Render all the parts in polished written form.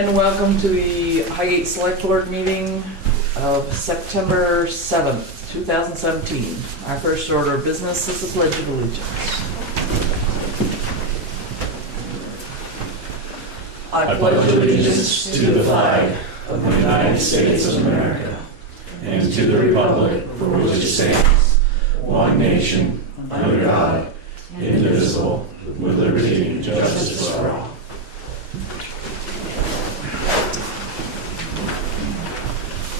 and welcome to the Highgate Selectboard meeting of September 7th, 2017. Our first order of business is the Pledge of Allegiance. I pledge allegiance to the flag of the United States of America and to the republic for which it stands, one nation, under God, indivisible, with liberty and justice for all.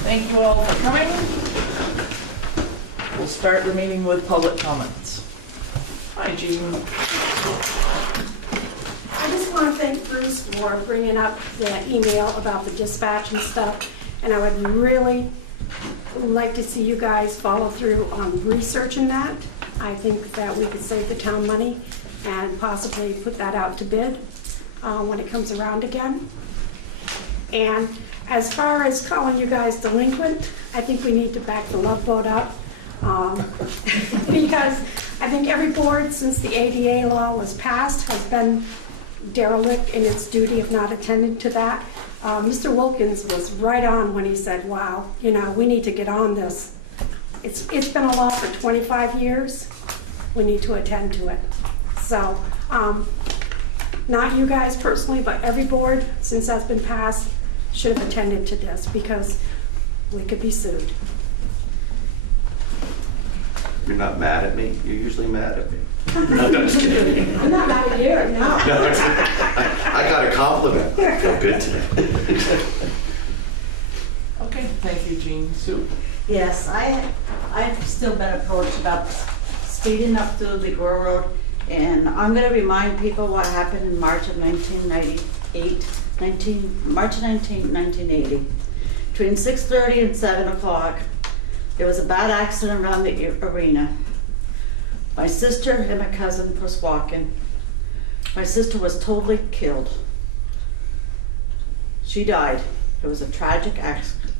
Thank you all for coming. We'll start the meeting with public comments. Hi, Jean. I just want to thank Bruce for bringing up the email about the dispatch and stuff, and I would really like to see you guys follow through on researching that. I think that we could save the town money and possibly put that out to bid when it comes around again. And as far as calling you guys delinquent, I think we need to back the Love Boat up because I think every board since the ADA law was passed has been derelict in its duty of not attending to that. Mr. Wilkins was right on when he said, wow, you know, we need to get on this. It's been a law for 25 years. We need to attend to it. So, not you guys personally, but every board since that's been passed should have attended to this because we could be sued. You're not mad at me? You're usually mad at me. No, I'm just kidding. I'm not mad at you, no. I got a compliment. I feel good today. Okay, thank you, Jean. Sue? Yes, I've still been approached about speeding up through the Gore Road, and I'm going to remind people what happened in March of 1998, March 19, 1980. Between 6:30 and 7 o'clock, there was a bad accident around the arena. My sister and my cousin was walking. My sister was totally killed. She died. It was a tragic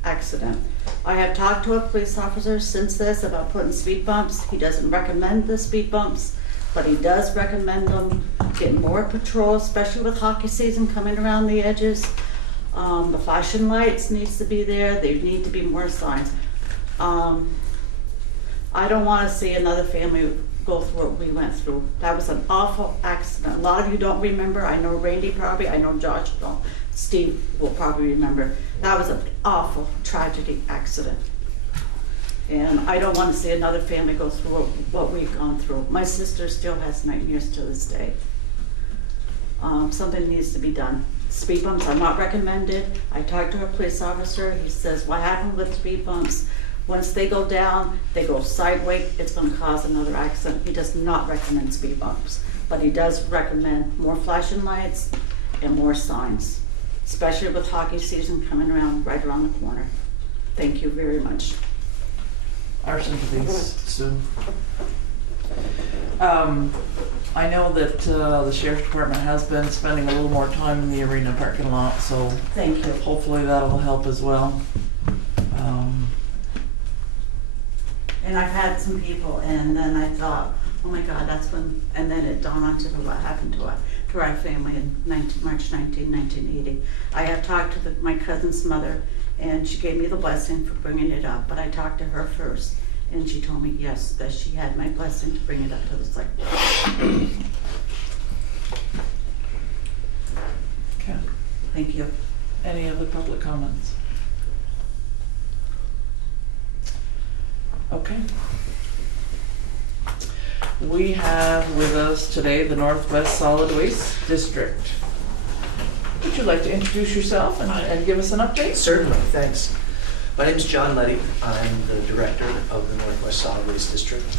accident. I have talked to a police officer since this about putting speed bumps. He doesn't recommend the speed bumps, but he does recommend them. Getting more patrol, especially with hockey season coming around the edges. The flashing lights needs to be there. There need to be more signs. I don't want to see another family go through what we went through. That was an awful accident. A lot of you don't remember. I know Randy probably. I know Josh don't. Steve will probably remember. That was an awful tragedy accident. And I don't want to see another family go through what we've gone through. My sister still has nightmares to this day. Something needs to be done. Speed bumps are not recommended. I talked to a police officer. He says, what happened with speed bumps? Once they go down, they go sideways, it's going to cause another accident. He does not recommend speed bumps, but he does recommend more flashing lights and more signs, especially with hockey season coming around right around the corner. Thank you very much. Our sympathies, Sue. I know that the Sheriff's Department has been spending a little more time in the arena parking lot, so Thank you. hopefully that'll help as well. And I've had some people, and then I thought, oh my God, that's when, and then it dawned on to me what happened to our family in March 19, 1980. I have talked to my cousin's mother, and she gave me the blessing for bringing it up, but I talked to her first, and she told me, yes, that she had my blessing to bring it up to the select board. Okay. Thank you. Any other public comments? Okay. We have with us today the Northwest Solid Waste District. Would you like to introduce yourself and give us an update? Certainly, thanks. My name is John Letty. I'm the director of the Northwest Solid Waste District.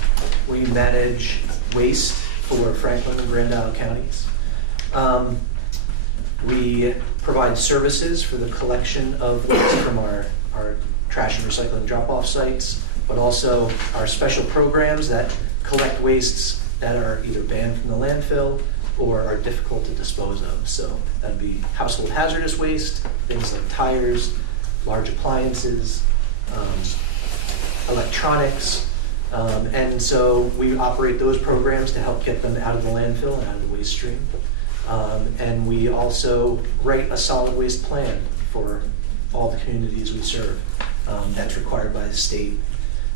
We manage waste for Franklin and Grand Isle counties. We provide services for the collection of waste from our trash and recycling drop-off sites, but also our special programs that collect wastes that are either banned from the landfill or are difficult to dispose of. So that'd be household hazardous waste, things like tires, large appliances, electronics, and so we operate those programs to help get them out of the landfill and out of the waste stream. And we also write a solid waste plan for all the communities we serve. That's required by the state.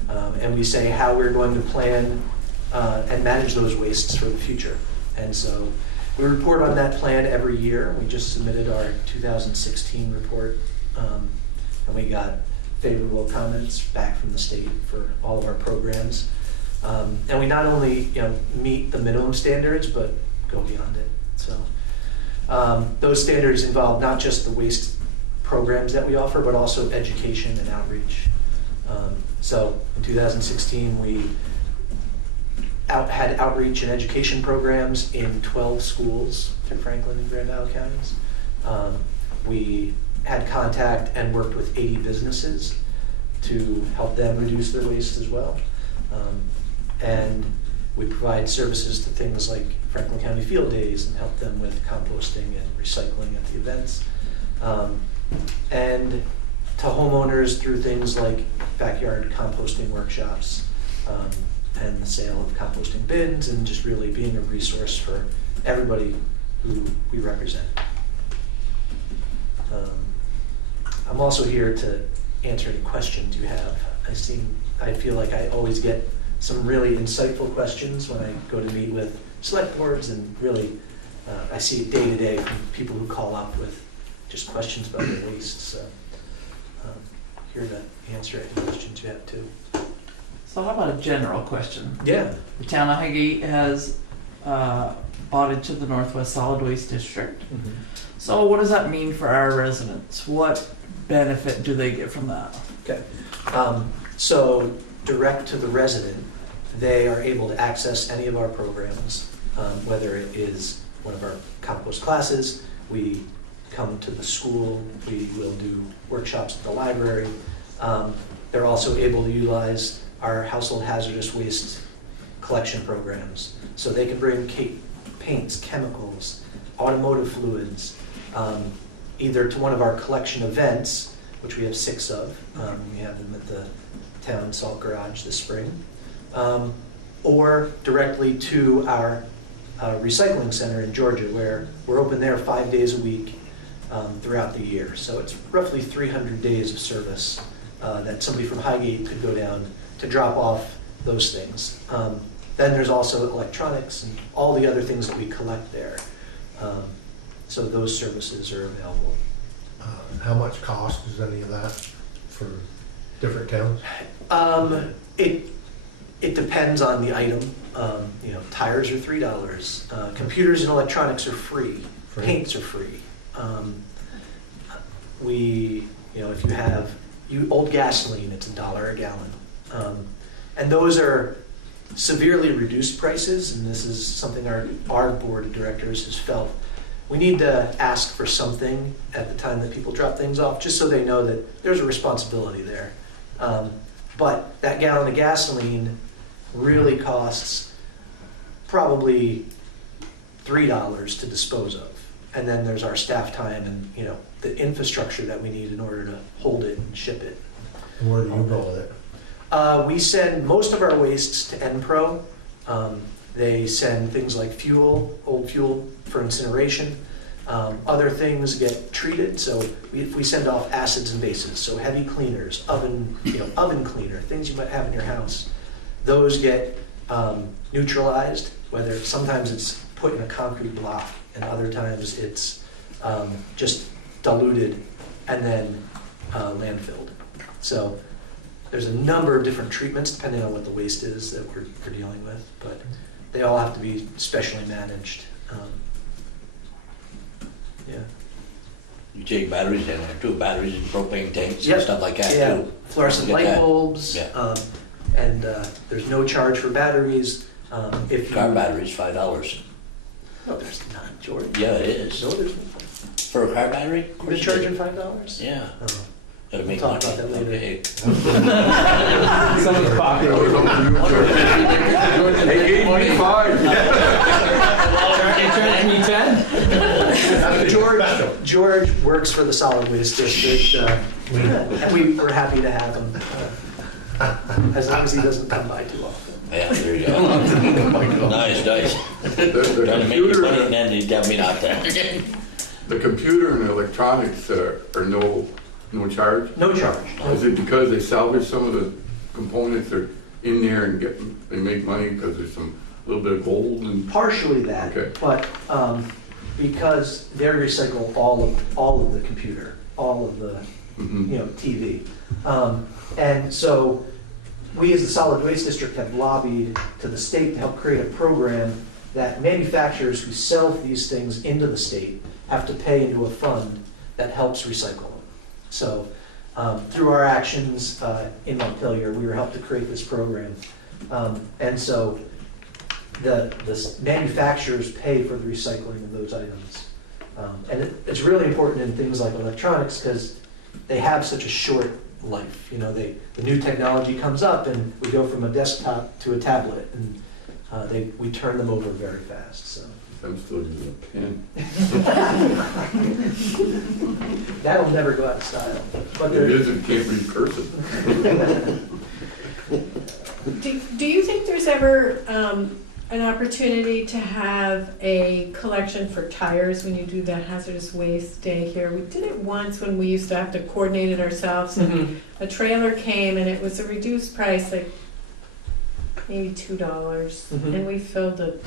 And we say how we're going to plan and manage those wastes for the future. And so we report on that plan every year. We just submitted our 2016 report, and we got favorable comments back from the state for all of our programs. And we not only meet the minimum standards, but go beyond it. So those standards involve not just the waste programs that we offer, but also education and outreach. So in 2016, we had outreach and education programs in 12 schools through Franklin and Grand Isle counties. We had contact and worked with 80 businesses to help them reduce their waste as well. And we provide services to things like Franklin County Field Days and help them with composting and recycling at the events. And to homeowners through things like backyard composting workshops, and the sale of composting bins, and just really being a resource for everybody who we represent. I'm also here to answer any questions you have. I feel like I always get some really insightful questions when I go to meet with select boards, and really I see it day to day from people who call up with just questions about their waste. So here to answer any questions you have too. So how about a general question? Yeah. The town of Highgate has bought into the Northwest Solid Waste District. Mm-hmm. So what does that mean for our residents? What benefit do they get from that? Okay. So direct to the resident, they are able to access any of our programs, whether it is one of our compost classes, we come to the school, we will do workshops at the library. They're also able to utilize our household hazardous waste collection programs. So they can bring paints, chemicals, automotive fluids, either to one of our collection events, which we have 6 of. We have them at the town salt garage this spring, or directly to our recycling center in Georgia, where we're open there 5 days a week throughout the year. So it's roughly 300 days of service that somebody from Highgate could go down to drop off those things. Then there's also electronics and all the other things that we collect there. So those services are available. How much cost is any of that for different towns? It depends on the item. Tires are $3. Computers and electronics are free. Paints are free. If you have old gasoline, it's $1 a gallon. And those are severely reduced prices, and this is something our board of directors has felt. We need to ask for something at the time that people drop things off, just so they know that there's a responsibility there. But that gallon of gasoline really costs probably $3 to dispose of. And then there's our staff time and the infrastructure that we need in order to hold it and ship it. And where do you go with it? We send most of our wastes to Enpro. They send things like fuel, old fuel for incineration. Other things get treated, so we send off acids and bases, so heavy cleaners, oven cleaner, things you might have in your house. Those get neutralized, whether sometimes it's put in a concrete block, and other times it's just diluted and then landfilled. So there's a number of different treatments depending on what the waste is that we're dealing with, but they all have to be specially managed. Yeah. You take batteries in there too, batteries and propane tanks Yep. and stuff like that Yeah, too. fluorescent Get light that. bulbs, Yeah. and there's no charge for batteries. If Car you, batteries, $5. No, there's not, George. Yeah, it is. No, there's For a car battery? Of We're course it charging is. $5. Yeah, Oh. gotta make We'll money. talk about that later. Okay. Someone's pocket. They gave me 5. George works for the solid waste district, and we're happy to have him, as long as he doesn't come by too often. Yeah, there you go. Nice. The Trying to make you money and computer, then you tell me not to. the computer and the electronics are no charge? No charge. Is it because they salvage some of the components that are in there and they make money because there's some little bit of gold and? Partially that, Okay. but because they recycle all of the computer, all of the Mhm. TV, and so we as the solid waste district have lobbied to the state to help create a program that manufacturers who sell these things into the state have to pay into a fund that helps recycle them. So through our actions in Montpelier, we were helped to create this program, and so the manufacturers pay for the recycling of those items. And it's really important in things like electronics because they have such a short life. The new technology comes up and we go from a desktop to a tablet, and we turn them over very fast. So I'm still using a pen. that'll never go out of style. But It is, it can't read cursive. Do you think there's ever an opportunity to have a collection for tires when you do the hazardous waste day here? We did it once when we used to have to coordinate it ourselves, and a trailer came and it was a reduced price, like maybe $2, and we filled it.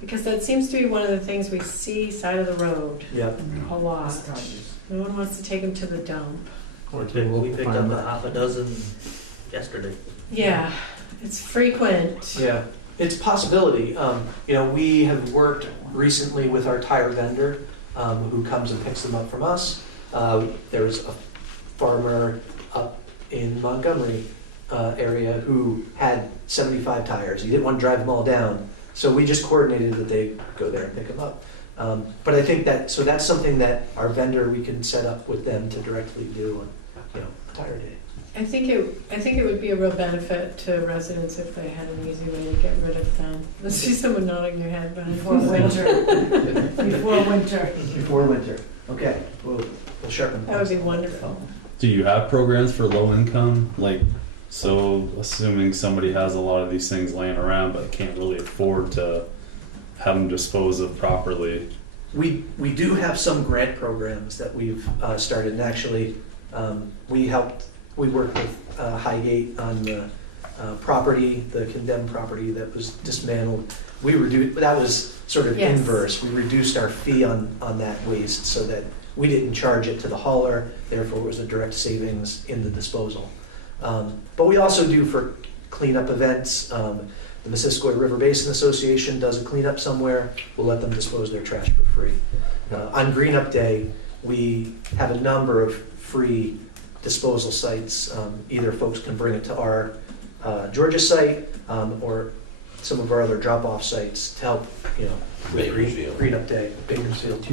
Because that seems to be one of the things we see side of the road Yep. a lot. No one wants to take them to the dump. We picked up a half a dozen yesterday. Yeah, it's frequent. Yeah, it's a possibility. We have worked recently with our tire vendor who comes and picks them up from us. There's a farmer up in Montgomery area who had 75 tires. He didn't want to drive them all down, so we just coordinated that they go there and pick them up. But I think that's something that our vendor, we can set up with them to directly do on tire day. I think it would be a real benefit to residents if they had an easy way to get rid of them. Let's see someone nodding their head behind Before winter. Before winter. Okay, we'll sharpen. That would be wonderful. Do you have programs for low income? So assuming somebody has a lot of these things laying around but can't really afford to have them disposed of properly. We do have some grant programs that we've started, and actually we worked with Highgate on the property, the condemned property that was dismantled. That was sort of Yes. inverse. We reduced our fee on that waste so that we didn't charge it to the hauler, therefore it was a direct savings in the disposal. But we also do for cleanup events. The Missisquoi River Basin Association does a cleanup somewhere. We'll let them dispose their trash for free. On Green Up Day, we have a number of free disposal sites. Either folks can bring it to our Georgia site or some of our other drop-off sites to help, with Bakersfield. Green Up Day, Bakersfield.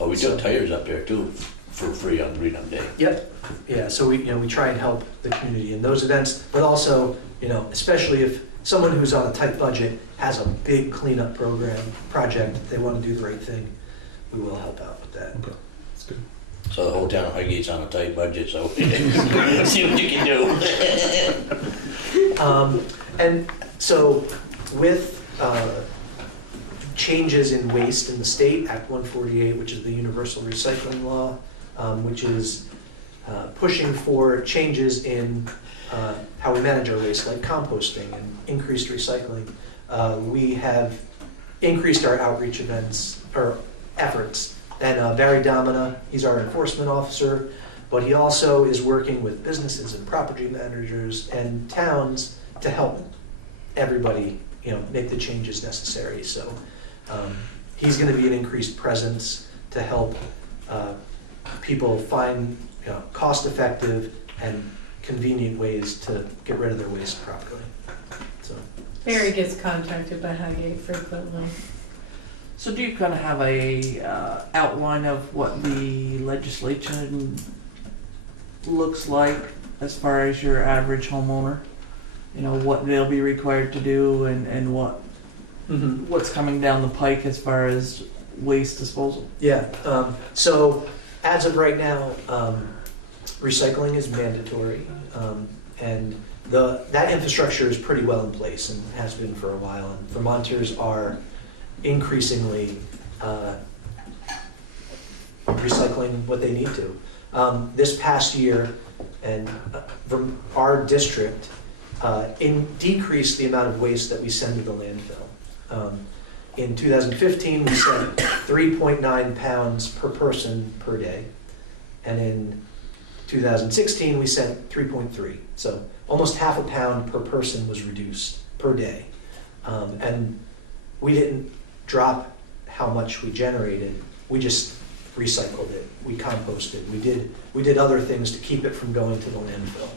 Oh, we do tires up there too, for free on Green Up Day. Yep. Yeah. So we try and help the community in those events, but also especially if someone who's on a tight budget has a big cleanup project, they want to do the right thing, we will help out with that. Okay, that's good. So the whole town of Highgate's on a tight budget, so see what you can do. And so with changes in waste in the state, Act 148, which is the Universal Recycling Law, which is pushing for changes in how we manage our waste, like composting and increased recycling. We have increased our outreach efforts. And Barry Domina, he's our enforcement officer, but he also is working with businesses and property managers and towns to help everybody, make the changes necessary. So he's going to be an increased presence to help people find cost-effective and convenient ways to get rid of their waste properly. So Barry gets contacted by Highgate frequently. So do you kind of have a outline of what the legislation looks like as far as your average homeowner? What they'll be required to do and what's coming down the pike as far as waste disposal? Yeah. So as of right now, recycling is mandatory, and that infrastructure is pretty well in place and has been for a while, and Vermonters are increasingly recycling what they need to. This past year, and our district decreased the amount of waste that we send to the landfill. In 2015, we sent 3.9 pounds per person per day, and in 2016, we sent 3.3. So almost half a pound per person was reduced per day. And we didn't drop how much we generated, we just recycled it, we composted, we did other things to keep it from going to the landfill.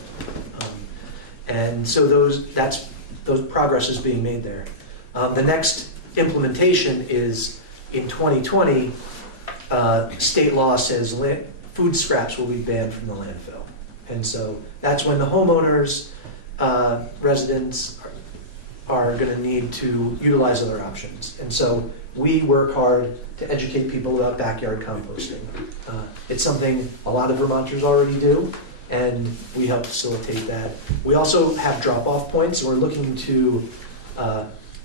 And so those progress is being made there. The next implementation is in 2020, state law says food scraps will be banned from the landfill. And so that's when the homeowners, residents are going to need to utilize other options. And so we work hard to educate people about backyard composting. It's something a lot of Vermonters already do, and we help facilitate that. We also have drop-off points, and we're looking to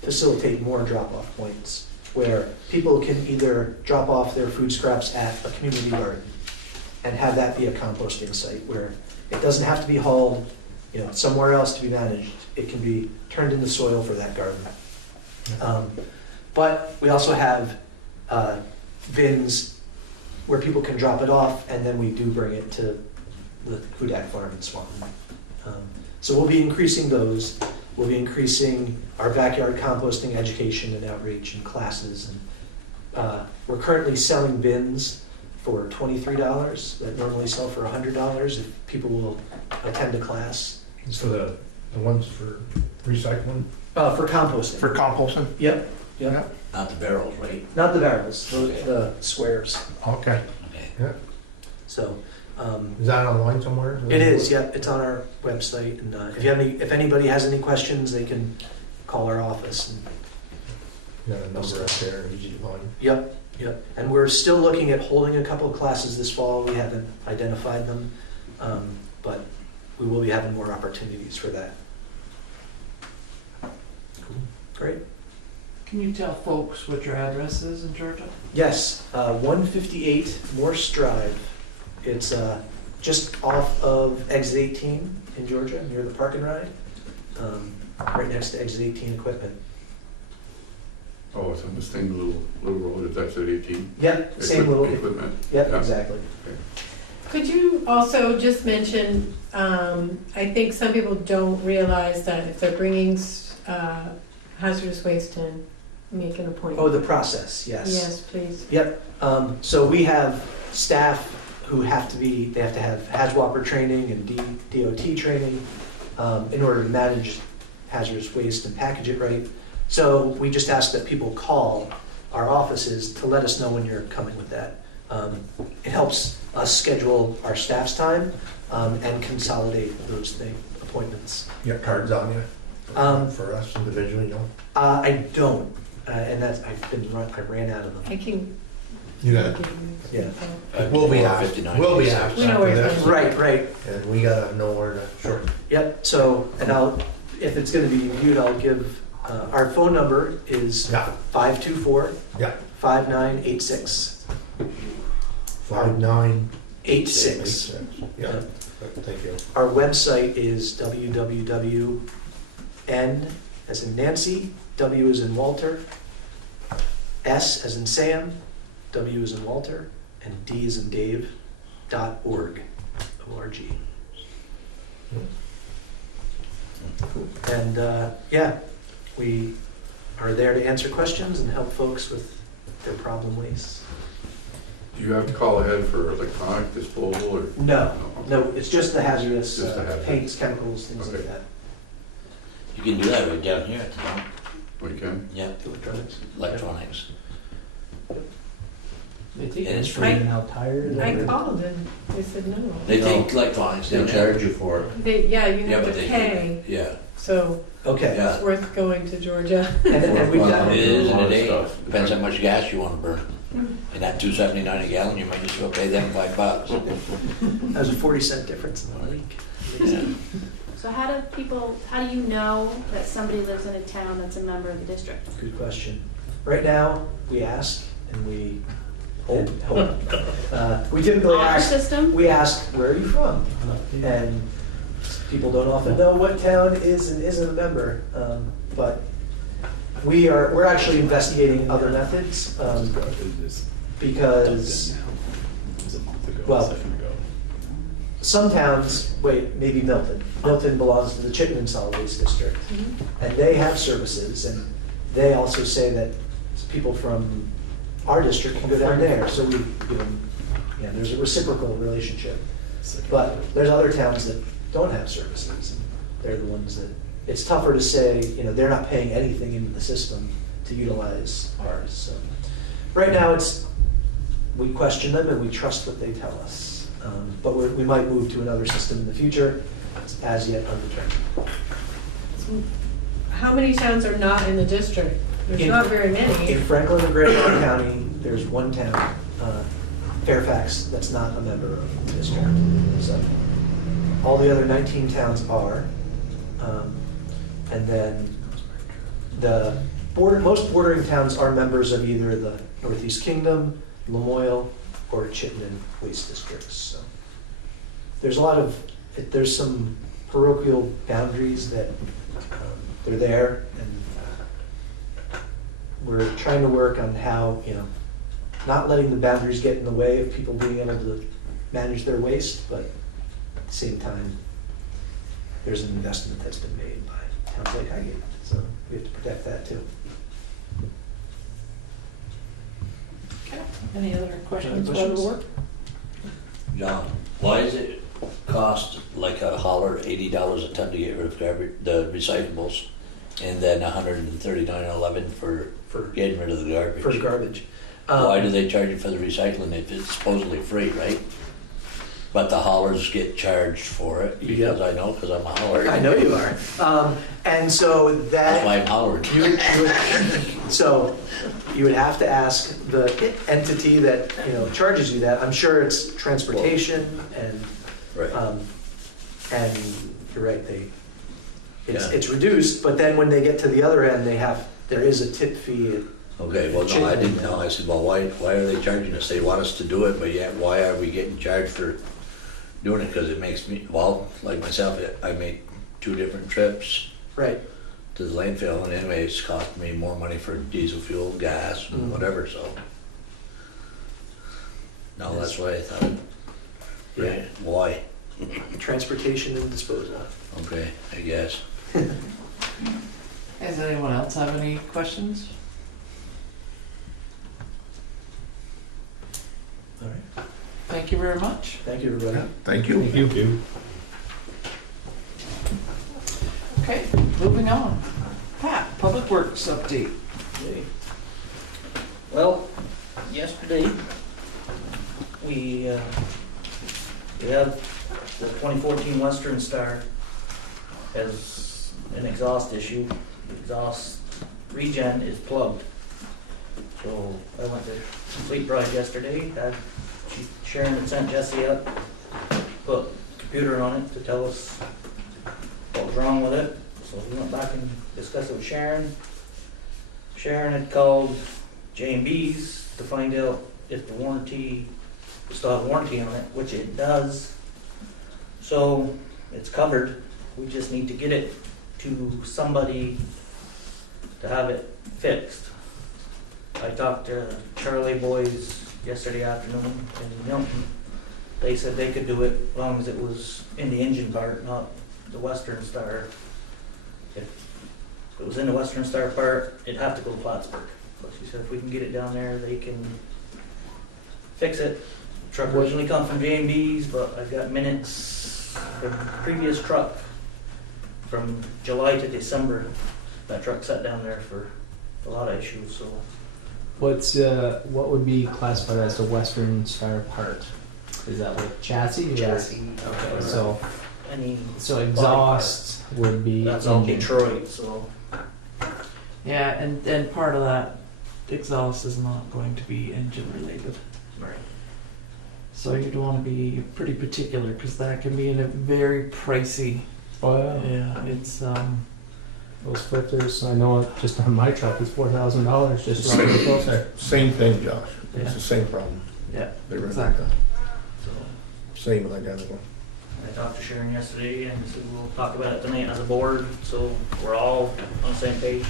facilitate more drop-off points where people can either drop off their food scraps at a community garden and have that be a composting site where it doesn't have to be hauled, somewhere else to be managed. It can be turned into soil for that garden. But we also have bins where people can drop it off, and then we do bring it to the Hudak farm in Swanton. So we'll be increasing those. We'll be increasing our backyard composting education and outreach and classes. And we're currently selling bins for $23 that normally sell for $100 if people will attend a class. So the ones for recycling? For composting. For composting? Yep. Not the barrels, right? Not the barrels, Okay. the squares. Okay. Okay. Yeah. So Is that online somewhere? it is, yep. It's on our website. And if anybody has any questions, they can call our office. And, You got a number up there, easy one. Yep. And we're still looking at holding a couple of classes this fall. We haven't identified them, but we will be having more opportunities for that. Cool. Great. Can you tell folks what your address is in Georgia? Yes, 158 Morse Drive. It's just off of exit 18 in Georgia, near the Park and Ride, right next to exit 18 equipment. Oh, it's on this thing, little road, it's exit 18? Yep, same little. Equipment. Yep, Yeah. exactly. Could you also just mention, I think some people don't realize that if they're bringing hazardous waste in, make an appointment. Oh, the process, yes. Yes, please. Yep, so we have staff who they have to have HAZWOPER training and DOT training in order to manage hazardous waste and package it right. So we just ask that people call our offices to let us know when you're coming with that. It helps us schedule our staff's time and consolidate those appointments. You got cards on you for us individually, no? I don't, and I ran out of them. I can. You got it. Yeah. We'll be asked. 59 We'll be days. asked. We know where after it's this. Right. And we gotta know where to short. Yep. So, and if it's going to be viewed, I'll give our phone number is Yeah. 524 Yeah. 5986. 5986. 86. Yeah. Thank you. Our website is www.n as in Nancy, W as in Walter, S as in Sam, W as in Walter, and D as in Dave, .org, O-R-G. And we are there to answer questions and help folks with their problem waste. Do you have to call ahead for electronic disposal or? No, it's just the hazardous Just the hazardous. paints, chemicals, things like Okay. that. You can do that right down here at the town. We can? Yeah, Electronics. electronics. They take And it's it free. and out tires. I called and they said no. They take electronics They down there. charge you for it. You Yeah, have but to they pay, Yeah, so Okay. Yeah. it's worth going to Georgia. And we've done it is in a lot of day. stuff. Depends how much gas you want to burn. And that $2.79 a gallon, you might just go pay them $5. That was a 40-cent difference in a week. Yeah. So how do you know that somebody lives in a town that's a member of the district? Good question. Right now, we ask and we hope. We typically Honor ask, system? we ask, where are you from? And people don't often know what town is and isn't a member. But we're actually investigating other methods because, well, some towns, maybe Milton. Milton belongs to the Chittenden Solid Waste District. And they have services, and they also say that people from our district can go down there. So we give them, there's a reciprocal relationship. But there's other towns that don't have services. And they're the ones that, it's tougher to say, they're not paying anything into the system to utilize ours. So right now we question them and we trust what they tell us. But we might move to another system in the future. It's as yet undetermined. How many towns are not in the district? There's not very many. In Franklin and Grand Island County, there's one town, Fairfax, that's not a member of the district. So all the other 19 towns are. And then most bordering towns are members of either the Northeast Kingdom, Lamoille, or Chittenden Waste Districts. So there's some parochial boundaries that they're there, and we're trying to work on how, not letting the boundaries get in the way of people being able to manage their waste, but at the same time, there's an investment that's been made by towns like Highgate, so we have to protect that too. Okay. Any other questions about the work? John, why does it cost like a holler $80 a ton to get rid of the recyclables, and then $139.11 for getting rid of the garbage? For garbage. Why do they charge you for the recycling if it's supposedly free, right? But the haulers get charged for it, because I know, because I'm a hauler. I know you are. And so That's why I'm hollering. So you would have to ask the entity that charges you that. I'm sure it's transportation and Right. and you're right. It's reduced, but then when they get to the other end, there is a tip fee. Okay, well, no, I didn't know. I said, well, why are they charging us? They want us to do it, but yet why are we getting charged for doing it? Because it makes me, like myself, I make 2 different trips Right. to the landfill, and anyway, it's cost me more money for diesel fuel, gas, and whatever, so. No, that's why I thought, right, why? Transportation and disposal. Okay, I guess. Does anyone else have any questions? All right. Thank you very much. Thank you, everybody. Thank you. Thank you. Okay, moving on. Pat, Public Works update. Well, yesterday, we have the 2014 Western Star has an exhaust issue. The exhaust regen is plugged. So I went to Fleet Bride yesterday, Sharon had sent Jesse up, put a computer on it to tell us what was wrong with it. So we went back and discussed it with Sharon. Sharon had called J&B's to find out if the warranty still have a warranty on it, which it does. So it's covered. We just need to get it to somebody to have it fixed. I talked to Charlie boys yesterday afternoon in Milton. They said they could do it as long as it was in the engine part, not the Western Star. If it was in the Western Star part, it'd have to go to Plattsburgh. But she said if we can get it down there, they can fix it. The truck originally come from J&B's, but I've got minutes from the previous truck from July to December. That truck sat down there for a lot of issues, so. What would be classified as the Western Star part? Is that like chassis? Or? Chassis. Okay, so Any exhaust would be. that's all engine. Detroit, so. Yeah, and part of that exhaust is not going to be engine related. Right. So you'd want to be pretty particular because that can be a very pricey Oh yeah. Yeah, it's Those filters, I know just on my truck, it's $4,000 just running the filter. Same thing, Josh. It's Yeah. the same problem. yeah, They run exactly. Same identical. I talked to Sharon yesterday and said we'll talk about it tonight as a board, so we're all on the same page.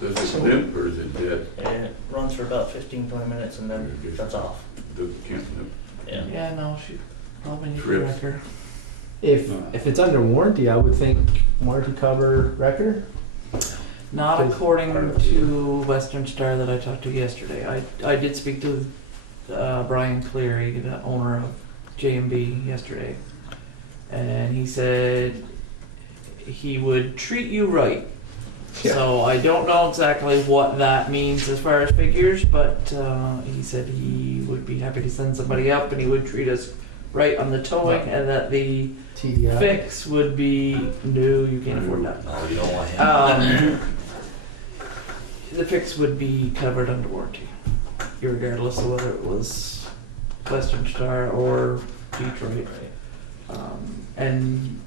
Does it limp or is it dead? And it runs for about 15-20 minutes and then shuts off. Does it can't limp? Yeah. Yeah, no, she probably needs a Trips. wrecker. If it's under warranty, I would think warranty cover wrecker. Not Please. according to Western Star that I talked to yesterday. I did speak to Brian Cleary, the owner of J&B, yesterday, and he said he would treat you right. Yeah. So I don't know exactly what that means as far as figures, but he said he would be happy to send somebody up and he would treat us right on the towing, and that the TDI. fix would be no, you can't afford that. No, you don't want him. The fix would be covered under warranty, regardless of whether it was Western Star or Detroit. And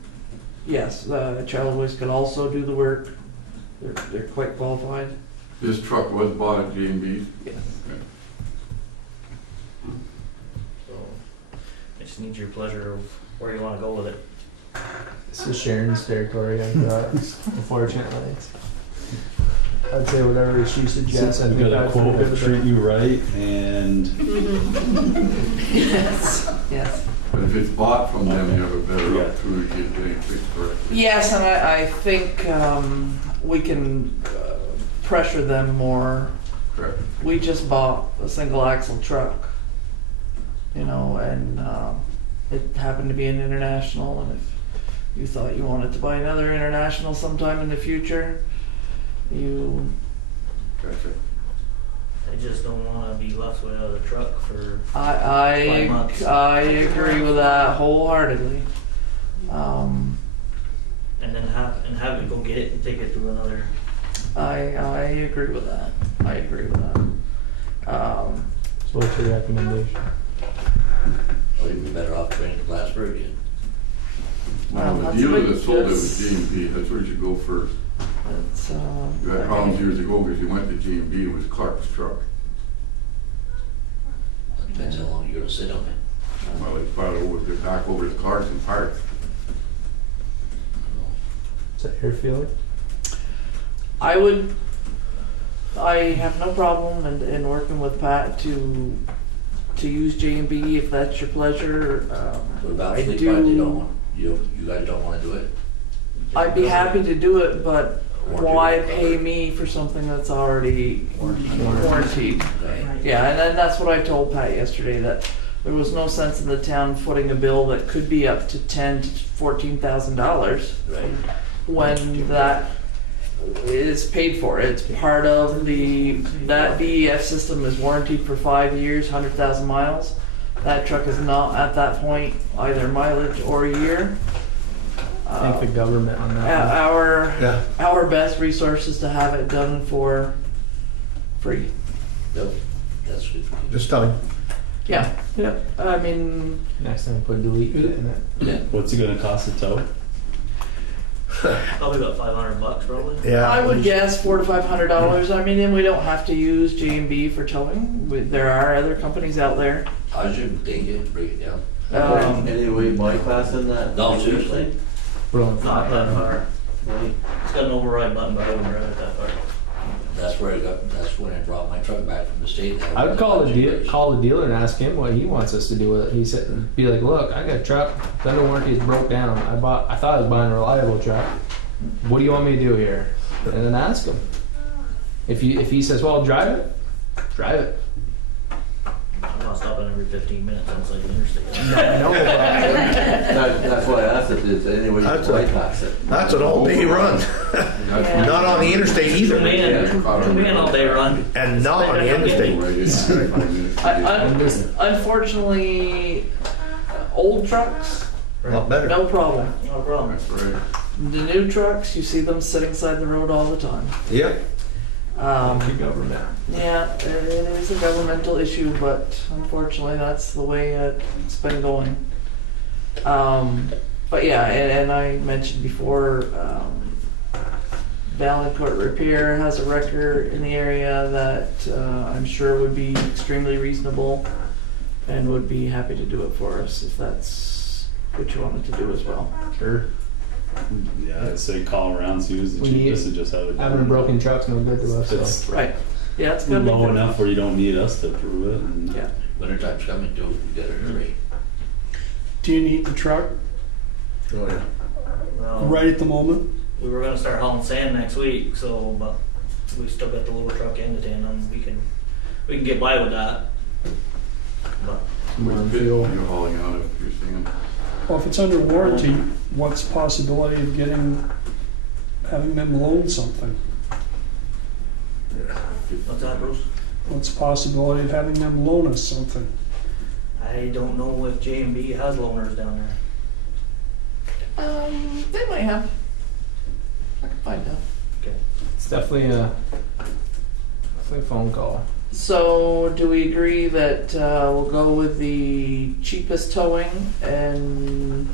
yes, Child Waste could also do the work. They're quite qualified. This truck was bought at J&B's? Yes. So I just need your pleasure of where you want to go with it. This is Sharon's territory, I got, unfortunately. I'd say whatever she suggests, I We think got a I'd quote prefer of the- treat you right and Yes. Yes. But if it's bought from them, you have a better Yeah. opportunity to get things fixed correctly. Yes, and I think we can pressure them more. Correct. We just bought a single axle truck, you know, and it happened to be an international, and if you thought you wanted to buy another international sometime in the future, you Gotcha. I just don't want to be left without a truck for 5 I months. I agree with that wholeheartedly. and then have it go get it and take it to another. I agree with that. I agree with that. So what's your recommendation? Or you'd be better off training Plattsburgh again. Well, the that's dealer a big- that sold it that's- was J&B, that's where you should go first. It's, You had problems years ago because you went to J&B, it was Clark's truck. Depends how long you're gonna sit on it. Well, it's probably over, they're back over to Clark's and parts. Is that your feeling? I have no problem in working with Pat to use J&B if that's your pleasure. What about I fleet do- card, you guys don't wanna do it? I'd be happy to do it, but Warranty why will cover pay it. me for something that's already warranted? Right. Yeah, and then that's what I told Pat yesterday, that there was no sense in the town footing a bill that could be up to $10,000 to $14,000 Right. when that is paid for. It's part of that BEF system is warranted for 5 years, 100,000 miles. That truck is not at that point either mileage or a year. Thank the government on that. Yeah. Our best resource is to have it done for free. Nope, that's good. Just tell me. Yeah, yeah. I mean, Next time put delete in it. what's it gonna cost to tow? Probably about $500 probably. Yeah. I would guess $400 to $500. I mean, and we don't have to use J&B for towing. There are other companies out there. I should take it, break it down. Anyway, my class in that? No, seriously. Not that far. It's got an override button, but I wouldn't run it that far. That's when I brought my truck back from the state. I would call the dealer and ask him what he wants us to do with it. He said, be like, look, I got a truck, thunder warranty is broke down. I thought I was buying a reliable truck. What do you want me to do here? And then ask him. If he says, well, drive it, drive it. I'm not stopping every 15 minutes on the interstate. No, That's why I asked if there's any way you That's can a- bypass it. That's an all-day run. Yeah. Not on the interstate either. Two man all day run. And not on the interstate. Right, it's 5 minutes to get- Unfortunately, old trucks, Not better. no problem. No problem. That's right. The new trucks, you see them sitting side the road all the time. Yep. the government. Yeah, it is a governmental issue, but unfortunately, that's the way it's been going. But yeah, and I mentioned before, Valancourt Repair has a wrecker in the area that I'm sure would be extremely reasonable and would be happy to do it for us if that's what you wanted to do as well. Sure. Yeah, I'd say call around, see who's the We cheapest and just have it. Having a broken truck's no good to us. It's So. Right. Yeah, it's gonna be low good. enough where you don't need us to approve it. And Yeah. Wintertime's coming too, we got it early. Do you need the truck Oh, yeah. Well, right at the moment? we were gonna start hauling sand next week, so, but we still got the little truck and the tandem, we can get by with that. But More fuel. You're hauling out if you're seeing them. Well, if it's under warranty, what's the possibility of having them loan something? what's that, Bruce? What's the possibility of having them loan us something? I don't know if J&B has loaners down there. They might have. I can find out. It's definitely a phone call. So, do we agree that we'll go with the cheapest towing and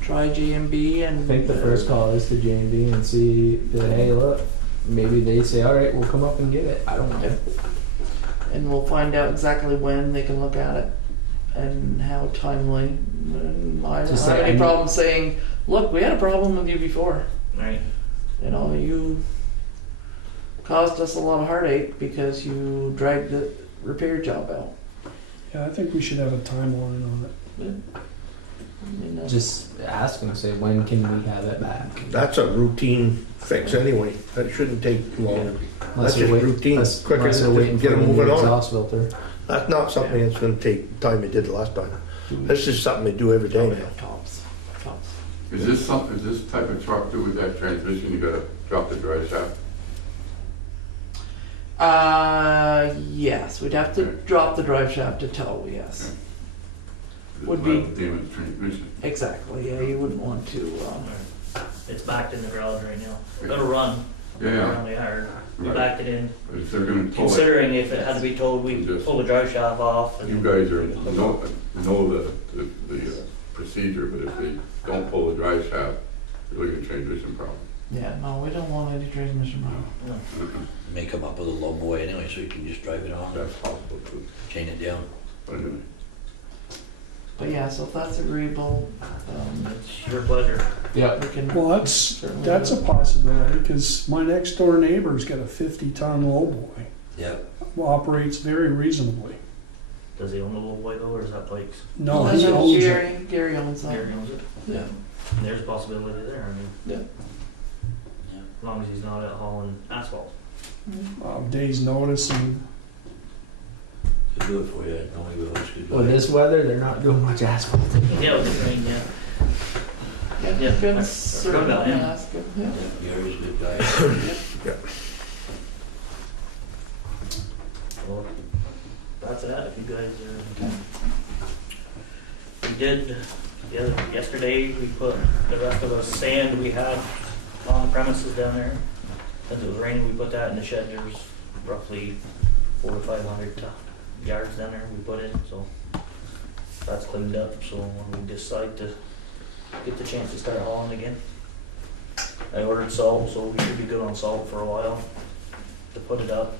try J&B and I think the first call is to J&B and see that, hey, look, maybe they say, all right, we'll come up and get it. I don't know. Yep. And we'll find out exactly when they can look at it and how timely. And I don't Just have say, any I problem saying, look, we had a problem with you before. Right. You know, you caused us a lot of heartache because you dragged the repair job out. Yeah, I think we should have a timeline on it. I mean, Just ask them, say, when can we have it back? That's a routine fix anyway. That shouldn't take long. That's Unless just you're routine, quicker unless you're than waiting get for them a new moving on. exhaust filter. That's not something that's gonna take time it did last time. This is something they do every day now. Tops. Is this type of truck do with that transmission, you gotta drop the drive shaft? Yes, we'd have to drop the drive shaft to tow, yes. Would be- Damaged transmission. Exactly, yeah, you wouldn't want to, It's backed in the garage right now. It'll run Yeah, around the yard. We Right. backed it in. but if they're gonna pull it, Considering if it had to be towed, we Just- pull the drive shaft off. you guys know the procedure, but if they don't pull the drive shaft, you're looking at a transmission problem. yeah, no, we don't want any transmission problem. May come up with a low boy anyway, so you can just drive it on, That's possible too. chain it down. But anyway, But yeah, so if that's agreeable, It's your pleasure. Yep. we can. Well, that's certainly a do it. possibility, because my next door neighbor's got a 50-ton lowboy. Yep. Operates very reasonably. Long he own the little boy though, or is that Pike's? No, That's he what owns it. Gary owns that. Gary owns it? Yeah. And there's a possibility there, I mean. Yeah. As long as he's not out hauling asphalt. Days notice and Could do it for you, no, we always could. With this weather, they're not doing much asphalt. Yeah, with the rain, yeah. Yeah, Yeah. you can I certainly forgot about him. ask him, yeah. Gary's a good guy. Well, that's it, if you guys are. We did, yesterday, we put the rest of the sand we had on the premises down there. Since it was raining, we put that in the shed. There's roughly 400 to 500 yards down there we put in, so that's cleaned up. So when we decide to get the chance to start hauling again, I ordered salt, so we should be good on salt for a while to put it up.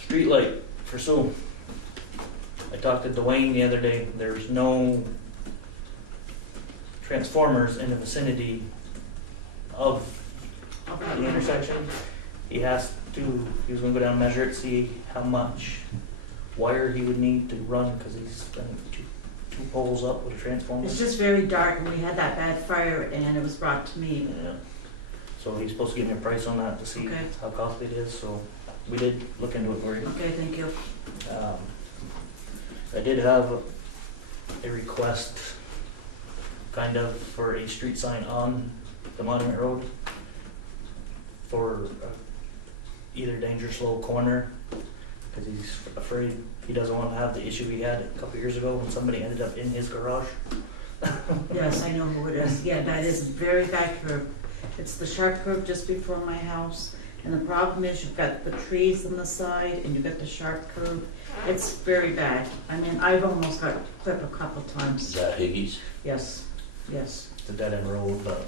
Street light for Sue. I talked to Dwayne the other day. There's no transformers in the vicinity of the intersection. He was gonna go down and measure it, see how much wire he would need to run, because he's done two poles up with a transformer. It's just very dark, and we had that bad fire, and it was brought to me. Yeah. So he's supposed to give me a price on that to see Okay. how costly it is, so we did look into it for you. Okay, thank you. I did have a request, kind of, for a street sign on the Monument Road for either Danger Slow corner, because he's afraid he doesn't want to have the issue he had a couple years ago when somebody ended up in his garage. Yes, I know who it is. Yeah, that is very bad curve. It's the sharp curve just before my house, And the problem is you've got the trees on the side and you've got the sharp curve. It's very bad. I mean, I've almost got clipped a couple Is times. that Higgy's? Yes, yes. It's a dead end road, but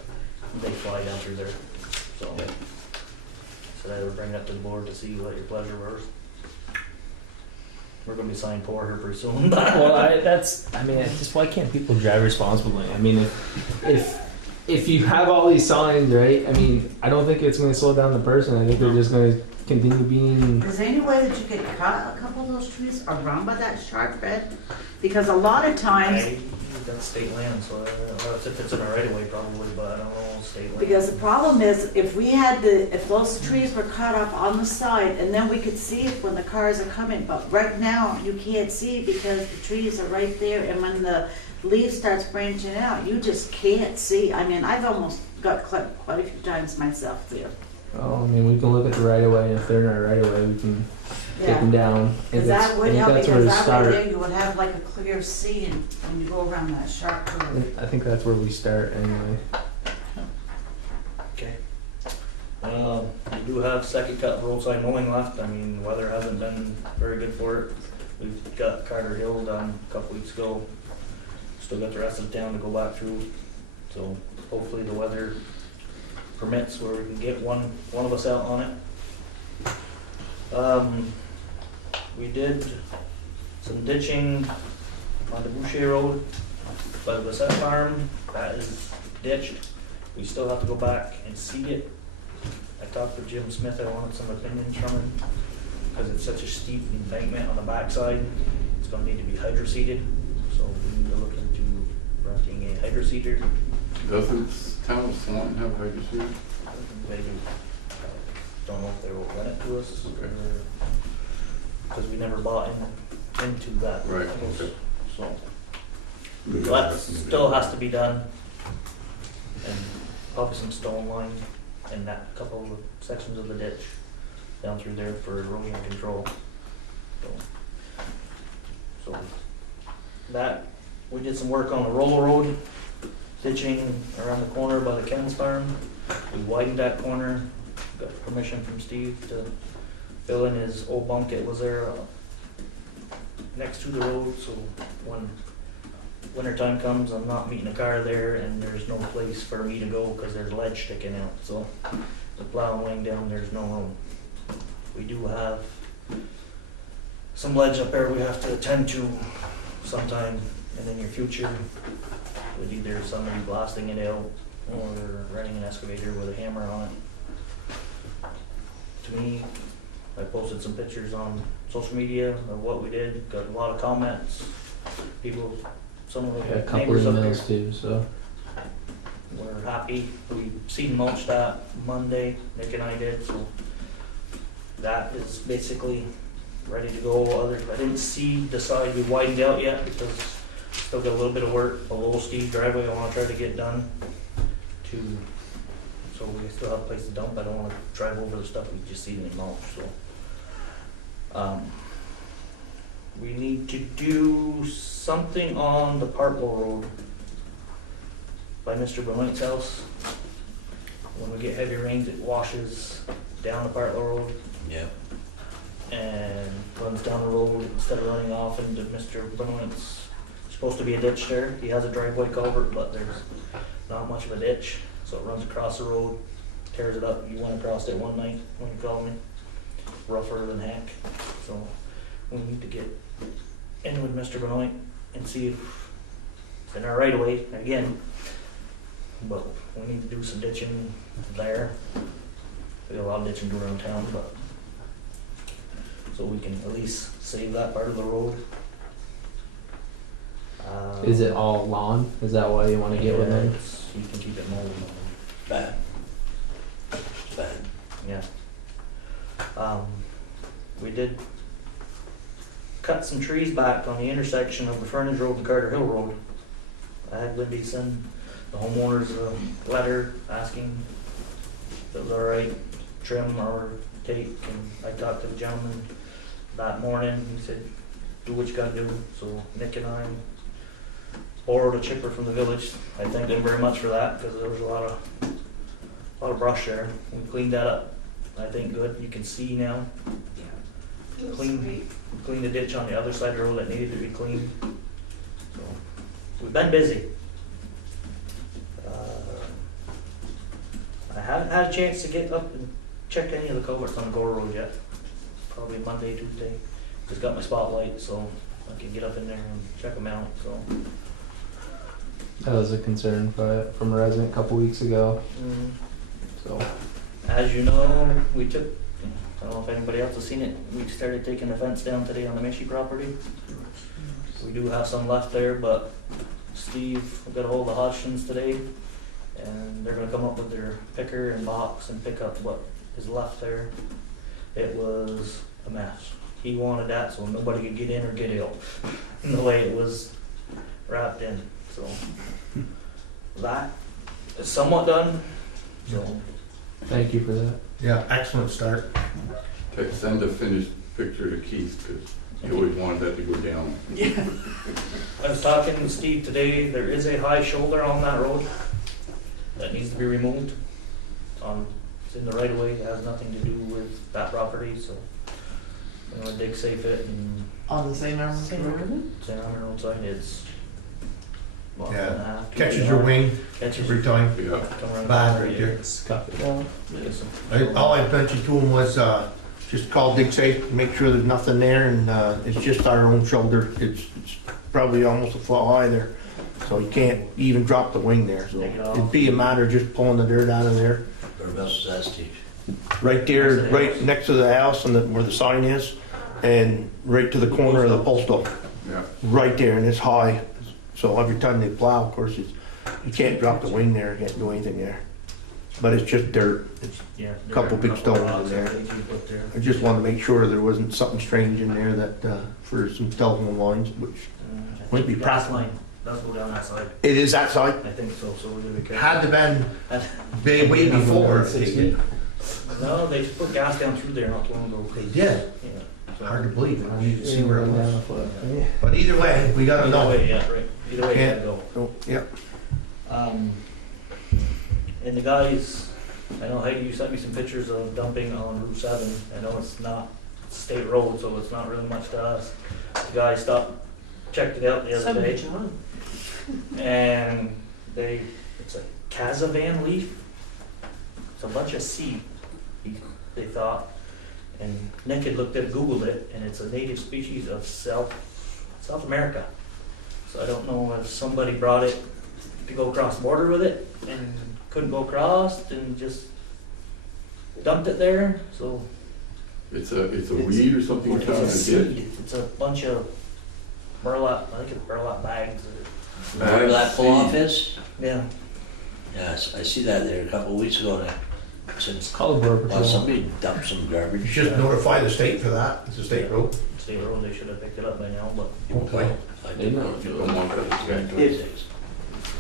they fly down through there, so. Yeah. So I would bring it up to the board to see what your pleasure was. We're gonna be signing for her pretty soon. Well, I mean, just why can't people drive responsibly? I mean, if you have all these signs, right? I mean, I don't think it's going to slow down the person. I think they're just going to continue being. Is there any way that you could cut a couple of those trees around by that sharp bed? Because a lot of times, That's state land, so I don't know if it's in a right of way probably, but I don't know, state land. because the problem is, if those trees were cut up on the side, and then we could see it when the cars are coming, but right now, you can't see because the trees are right there, and when the leaf starts branching out, you just can't see. I mean, I've almost got clipped quite a few times myself there. Oh, I mean, we can look at the right of way, and if they're in our right of way, we can take them down. Because that would help, that's where because we that way start. there you would have like a clear seeing when you go around that sharp curve. I think that's where we start anyway. Okay. We do have second cut roadside mowing left. I mean, weather hasn't been very good for it. We've got Carter Hill done a couple weeks ago. Still got the rest of the town to go back through. So hopefully the weather permits where we can get one of us out on it. We did some ditching on the Boucher Road by the Bassett Farm. That is ditched. We still have to go back and seed it. I talked to Jim Smith, I wanted some opinions from him, because it's such a steep embankment on the backside. It's gonna need to be hydro-seeded, so we need to look into renting a hydro-seeder. Doesn't town of Swan have hydroseed? They do. Don't know if they will rent it to us, Okay. because we never bought into that. Right, I guess. okay. So, that still has to be done. And probably some stone line in that couple of sections of the ditch down through there for erosion control. So that, we did some work on the Roller Road, ditching around the corner by the Ken's farm. We widened that corner, got permission from Steve to fill in his old bunk. It was there next to the road, so when winter time comes, I'm not meeting a car there and there's no place for me to go because there's ledge sticking out. So the plow laying down, there's no room. We do have some ledge up there we have to attend to sometime in the near future, with either somebody blasting it out or running an excavator with a hammer on it. To me, I posted some pictures on social media of what we did, got a lot of comments. People, some of Yeah, the a couple neighbors up there emails too, so. we're happy. We seed mulched that Monday, Nick and I did, so that is basically ready to go. I didn't see the side we widened out yet because still got a little bit of work below Steve's driveway I want to try to get done so we still have a place to dump. I don't want to drive over the stuff we just seeded and mulch, so. We need to do something on the Partlow Road by Mr. Benoit's house. When we get heavy rains, it washes down the Partlow Road Yeah. and runs down the road instead of running off into Mr. Benoit's. Supposed to be a ditch there. He has a driveway culvert, but there's not much of a ditch, so it runs across the road, tears it up. You went across it one night when you called me. Rougher than heck. So we need to get in with Mr. Benoit and see if it's in our right of way again. But we need to do some ditching there. We got a lot of ditching to do around town, but so we can at least save that part of the road. Is it all lawn? Is that why you want to get with them? You can keep it mowed. Bad. Bad. Yeah. We did cut some trees back on the intersection of the Furnace Road and Carter Hill Road. I had Lindy send the homeowners a letter asking if it was alright, trim or take, and I talked to the gentleman that morning. He said, do what you gotta do. So Nick and I borrowed a chipper from the village. I thank them very much for that because there was a lot of brush there. We cleaned that up I think good, you can see now. Looks Clean. great. Clean the ditch on the other side of the road that needed to be cleaned. So, we've been busy. I haven't had a chance to get up and check any of the culverts on the Gore Road yet. Probably Monday, Tuesday. Just got my spotlight, so I can get up in there and check them out, so. That was a concern from a resident a couple weeks ago. So As you know, we took, I don't know if anybody else has seen it, we started taking the fence down today on the Mishi property. We do have some left there, but Steve got a hold of Hodgson's today, and they're gonna come up with their picker and box and pick up what is left there. It was a mess. He wanted that so nobody could get in or get out, in the way it was wrapped in, so. That is somewhat done, so. thank you for that. Yeah, excellent start. Send a finished picture to Keith, because he always wanted that to go down. Yeah. I was talking to Steve today, there is a high shoulder on that road that needs to be removed. It's in the right of way, it has nothing to do with that property, so I'm gonna dig safe it and On the same arm? Same on the roadside, it's a mile and a half, 2 Catches feet your long. wing Catches every time. Yeah. come around the Bad corner, right there. Let's cut it down. get some- All I mentioned to him was, just call dig safe, make sure there's nothing there, and, it's just our own shoulder. It's probably almost a foot high there, so you can't even drop the wing there, so Take it off. it'd be a matter of just pulling the dirt out of there. Whereabouts is that, Steve? Right there, right next to the house and where the sign is, and right to the corner of the postal, Yeah. right there, and it's high. So every time they plow, of course, you can't drop the wing there, you can't do anything there. But it's just dirt. It's Yeah. a couple big stones in rocks there. that they keep up there. I just wanted to make sure there wasn't something strange in there that, for some telephone lines, which I Might be think gas proper. line does go down that side, it is that side. I think so, so we're gonna be careful. Had to been way before. No, they just put gas down through there not too long ago. They did. Yeah. so- Hard to believe it. I need to see where it Down was. a foot. But either way, we gotta Either know. way, yeah, right, either way you Can't- gotta go. So, yeah. And the guys, I know Heidi, you sent me some pictures of dumping on Route 7. I know it's not state road, so it's not really much to us. The guy stopped, checked it out the other day, and it's a Cazavan leaf. It's a bunch of seed, they thought. And Nick had looked at, Googled it, and it's a native species of South America. So I don't know if somebody brought it to go across the border with it and couldn't go across and just dumped it there, so. It's a weed or something It's found in a the ditch? seed, it's a bunch of burlap, I think it's burlap bags. Where that pull off is? Yeah. Yes, I see that there a couple of weeks ago now. Since, Call the border well, patrol. somebody dumped some You garbage. just notify the state for that. It's a state road. State road, they should have picked it up by now, but. Okay. I didn't know if you Don't want that.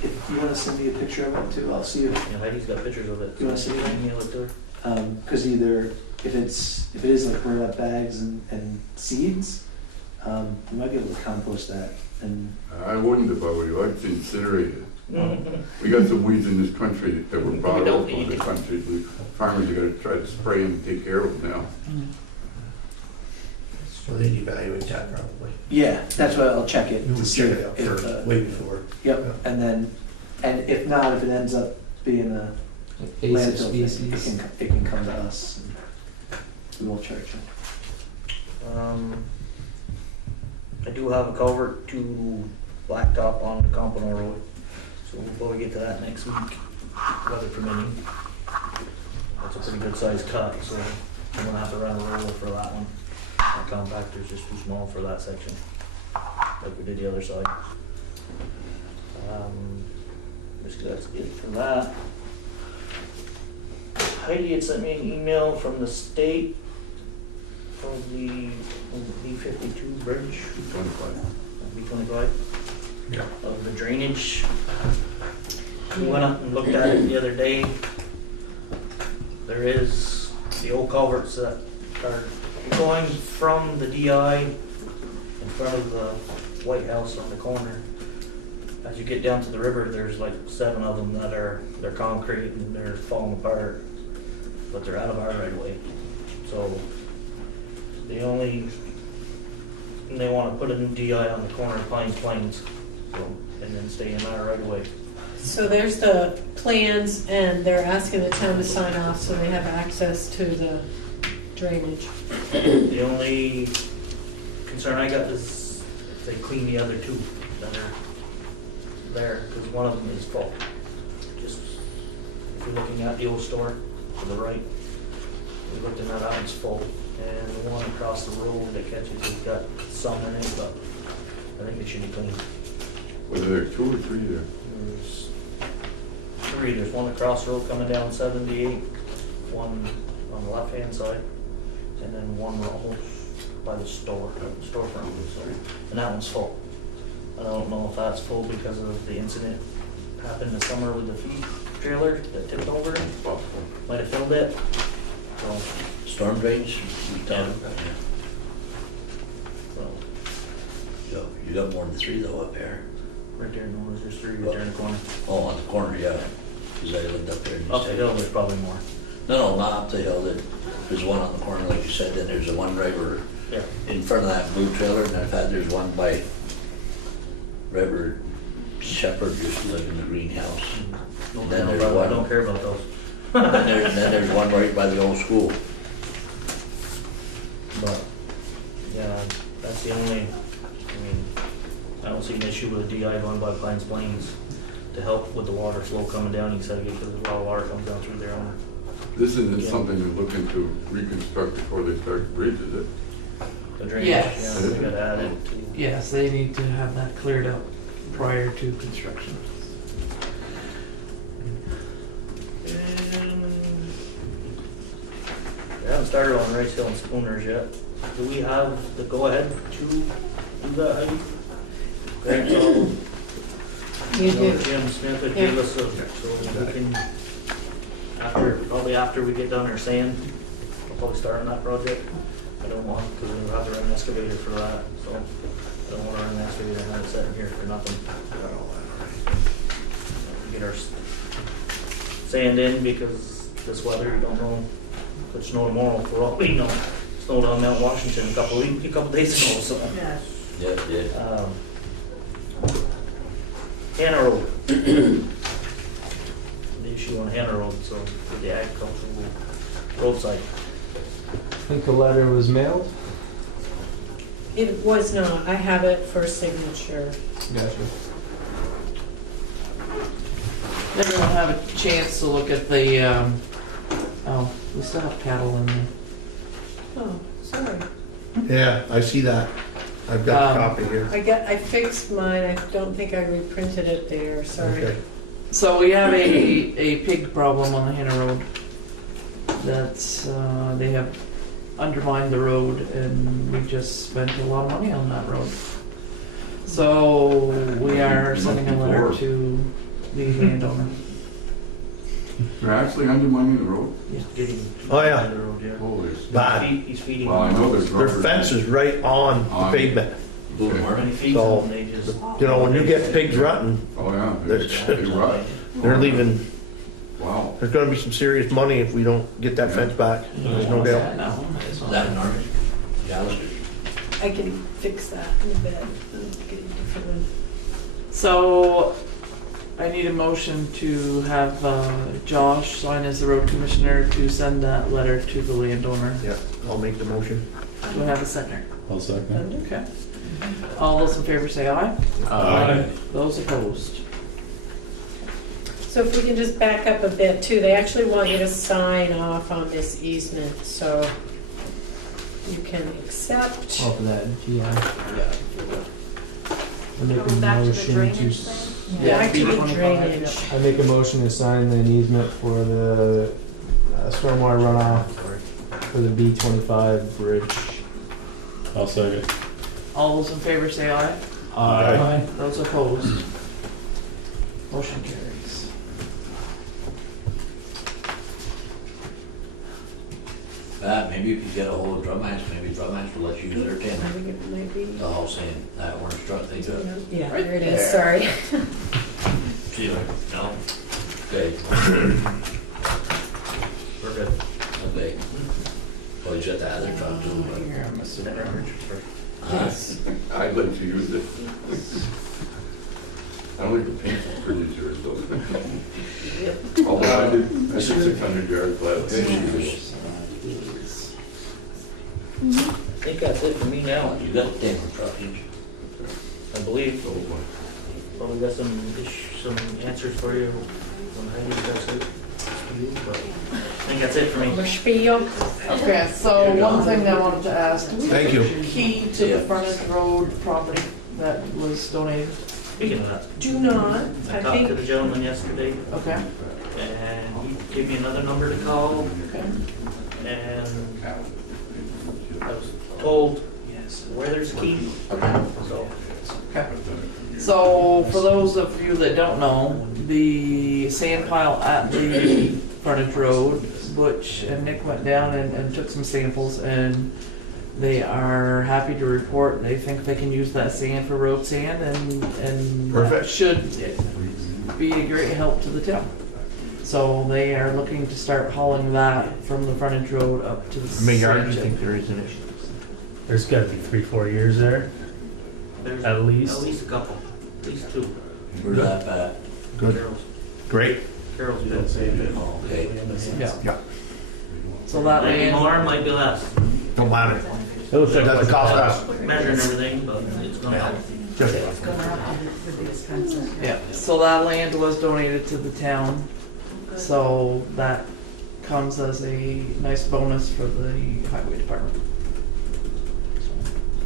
If you wanna send me a picture of it too, I'll see if, You know, Heidi's got pictures of it. You wanna see it? Email it to her. cause either, if it is like burlap bags and seeds, you might be able to compost that and, I wouldn't if I were you, I'd incinerate it. Mm-hmm. We got some weeds in this country that were brought don't up from need the it. country. Farmers are gonna try to spray them and take care of them now. So they'd evaluate that probably. yeah, that's why I'll check it You to would see check it out if, first, way before. yep, and then, and if not, if it ends up being a Invasive landfill thing, species. it can come to us and we won't charge you. I do have a culvert to blacktop on the Compano Road, so we'll probably get to that next week, weather permitting. That's a pretty good sized cut, so I'm gonna have to run a roller for that one. Our compactor's just too small for that section, like we did the other side. Just that's it for that. Heidi had sent me an email from the state for the B-52 bridge. B-25? Yeah. Of the drainage. We went up and looked at it the other day. There is the old culverts that are going from the DI in front of the White House on the corner. As you get down to the river, there's like 7 of them that they're concrete and they're falling apart. but they're out of our right of way. So and they wanna put a new DI on the corner of Pine Plains, so, and then stay in our right of way. So there's the plans, and they're asking the town to sign off so they have access to the drainage. The only concern I got is if they clean the other two that are there, because one of them is full. Just, if you're looking at the old store to the right, we looked in that out, it's full. And the one across the road that catches has got some in it, but I think it should be clean. Were there 2 or 3 there? There's 3, there's one across the road coming down 78, one on the left-hand side, and then one almost by the storefront, sorry. And that one's full. I don't know if that's full because of the incident happened this summer with the feed trailer that tipped over. Might have filled it. So, Storm drains, we talked Yeah. about, yeah. so You got more than 3 though up there. right there, no, there's 3 right there in the corner. Oh, on the corner, yeah, because I lived up there. and Up the hill, there's probably more. No, not up the hill, there's one on the corner, like you said, then there's the one right where, Yeah. in front of that blue trailer, and there's one by Reverend Shepherd, just like in the greenhouse. No, Then no, there's I one- don't care about those. Then there's one right by the old school. But, yeah, that's the only, I don't see an issue with a DI going by Pines Plains to help with the water flow coming down each side because a lot of water comes down through there on This isn't something you're looking to reconstruct before they start the bridge, is it? the drainage. Yes. Yeah, they got added to. Yes, they need to have that cleared up prior to construction. And we haven't started on Rice Hill and Schooners yet. Do we have the go-ahead to do that, Heidi? Grant told, You do. Jim Smith would give us a, so we can, probably after we get done our sand, we'll probably start on that project. I don't want, because we'll have to run an excavator for that, so I don't want to run an excavator and have it sitting here for nothing. Get our sand in, because this weather, you don't know, could snow tomorrow for all we know. Snowed on Mount Washington a couple days ago, so. Yeah. Hannah Road. The issue on Hannah Road, so for the agricultural roadside. I think a letter was mailed. It was not, I have it for signature. Gotcha. Did everyone have a chance to look at the, oh, we still have cattle in there. Oh, sorry. Yeah, I see that. I've got a copy here. I fixed mine, I don't think I reprinted it there, sorry. Okay. So we have a pig problem on the Hannah Road. That's, they have undermined the road and we just spent a lot of money on that road. So we are sending a letter to the landowner. They're actually undermining the road? Oh, yeah. The road, yeah. Holy. Bad. He's feeding. Well, I know there's Their rubber. fence is right on the pavement. When he feeds So, them, they just. You know, when you get pigs rutting, Oh, yeah. There's- They rot. they're leaving, Wow. there's gonna be some serious money if we don't get that fence back. There's no doubt. No. Is that Norman? Yeah. I can fix that in a bit, and get a different one. So I need a motion to have Josh sign as the road commissioner to send that letter to the landowner. Yeah, I'll make the motion. Do I have a second? I'll second. Okay. All those in favor say aye. Aye. Those opposed. So if we can just back up a bit too, they actually want you to sign off on this easement, so you can accept. Off of that, yeah. I make a Going back to the motion drainage to. thing? Back to the B25, drainage. I make a motion to sign an easement for the stormwater runoff for the B25 bridge. I'll second. All those in favor say aye. Aye. Those opposed. Motion carries. Maybe if you get a hold of Drumax, maybe Drumax will let you use their I tin. think it might be. The whole saying, that orange truck they took. Yeah, Right there it is, there. sorry. See, like, no? Okay. We're good. Is that average? Yes. I'd let you use it. I don't think the paint's pretty yours though. Although I did 600 yards last year. I think that's it for me now, You got the damn frontage. I believe. So, Well, we got some answers for you when Heidi does it. But I think that's it for me. The spiel. Okay, so one thing that I wanted to ask. Thank you. Key to the frontage road property that was donated. Speaking of that, Do not, I I talked to think, the gentleman yesterday, Okay, and he gave me another number to call, okay. and I was told where there's a key, Okay. so. Okay. So, for those of you that don't know, the sand pile at the frontage road, Butch and Nick went down and took some samples, and they are happy to report they think they can use that sand for road sand, and that Perfect. should be a great help to the town. So they are looking to start hauling that from the frontage road up to the How many yards do you sand think shed. there is in it? There's gotta be 3-4 years there. There's At least? At least a couple, at least two. Where's that at? Good. Carol's, Great. Carol's built. Oh, okay. Yeah. Yeah. So that Might be land. more, might be less. Don't mind it. It looks like Doesn't cost us. Measuring everything, but it's gonna help. Just Yeah, so that land was donated to the town, so that comes as a nice bonus for the highway department.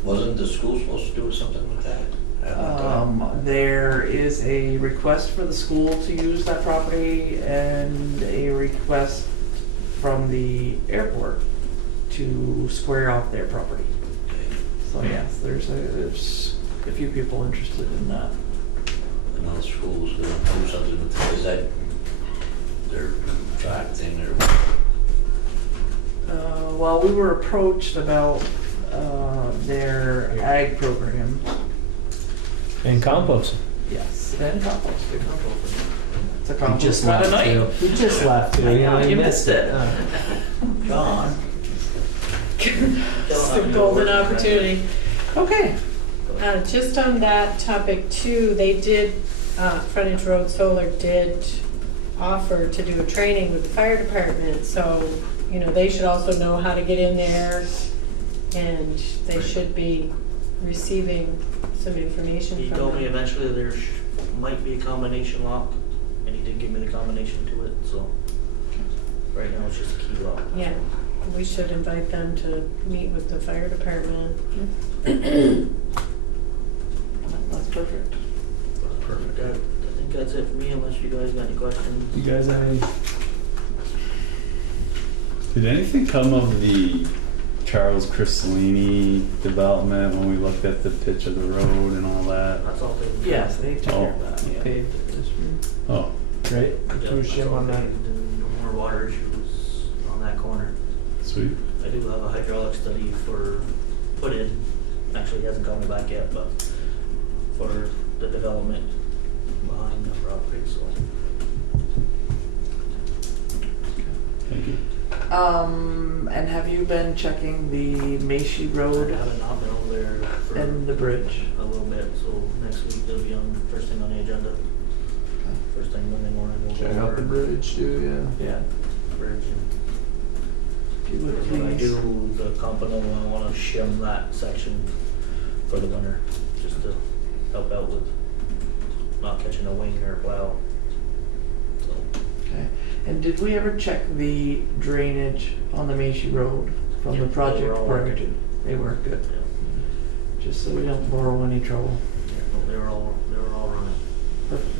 Wasn't the school supposed to do something with that? At one time? There is a request for the school to use that property and a request from the airport to square off their property. So yes, there's a few people interested in that. Another school's gonna do something with that, is that their track thing or? Well, we were approached about their ag program. And compost. Yes, and compost. It's a He compost just kind of left night. too. He just left too. I You know, know, you he missed missed it. John. it's a golden opportunity. Okay. Just on that topic too, they did, Frontage Road Solar did offer to do a training with the fire department, so, you know, they should also know how to get in there, and they should be receiving some information He from told me them. eventually there might be a combination lock, and he did give me the combination to it, so. Right now it's just a key lock. Yeah, we should invite them to meet with the fire department. That's perfect. Perfect. I think that's it for me, unless you guys got any questions. You guys have any? Did anything come of the Charles Crisolini development when we looked at the pitch of the road and all that? That's all taken. Yes, they took care of that. Yeah. Paved it this year. Oh, Great. Yeah, Two that's shim all on that. taken, and no more water issues on that corner. sweet. I do have a hydraulic study for put in, actually he hasn't called me back yet, but for the development behind the property, so. Thank you. And have you been checking the Macy I Road haven't not been over there for and the bridge? a little bit, so next week they'll be on, first thing on the agenda. First thing Monday morning, we'll go Check out over the bridge too, yeah. Yeah. the bridge. If you would When I please. do the Compano, I wanna shim that section for the winter, just to help out with not catching a wing or a plow. So, Okay. And did we ever check the drainage on the Macy Road from Yeah, the they project were all prior working. to? They were good. yeah, Just so we don't borrow any trouble. no, they were all running. Perfect.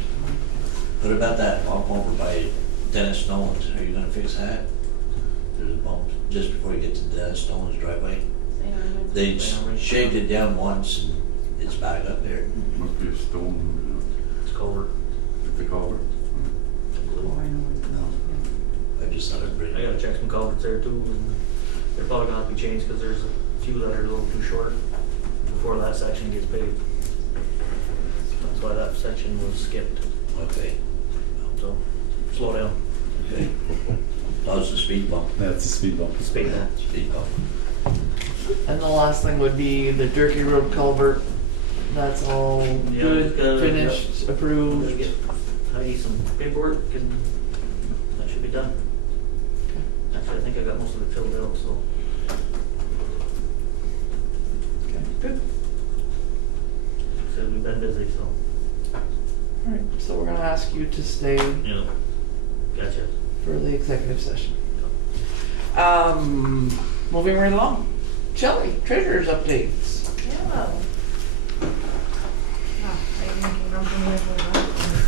What about that bump over by Dennis Nolan's? Are you gonna fix that? There's a bump just before you get to Dennis Nolan's driveway. They shaved it down once and it's back up there. Must be a stone, It's culvert. at the culvert. I just thought I'd bring I it gotta up. check some culverts there too, and they're probably gonna have to be changed, cause there's a few that are a little too short before that section gets paved. That's why that section was skipped, Okay, so slow down. okay. That was the speed bump. That's a speed bump. Speed down. Speed bump. And the last thing would be the Durkee Road culvert. That's all Yeah, good, good, finished, I'm gonna approved. get Heidi some paperwork and that should be done. Actually, I think I got most of it filled out, so. Okay, good. So we've been busy, so. Alright, so we're gonna ask you to stay Yeah. Gotcha. for the executive session. Moving right along. Shelley, treasurer's updates. Yeah.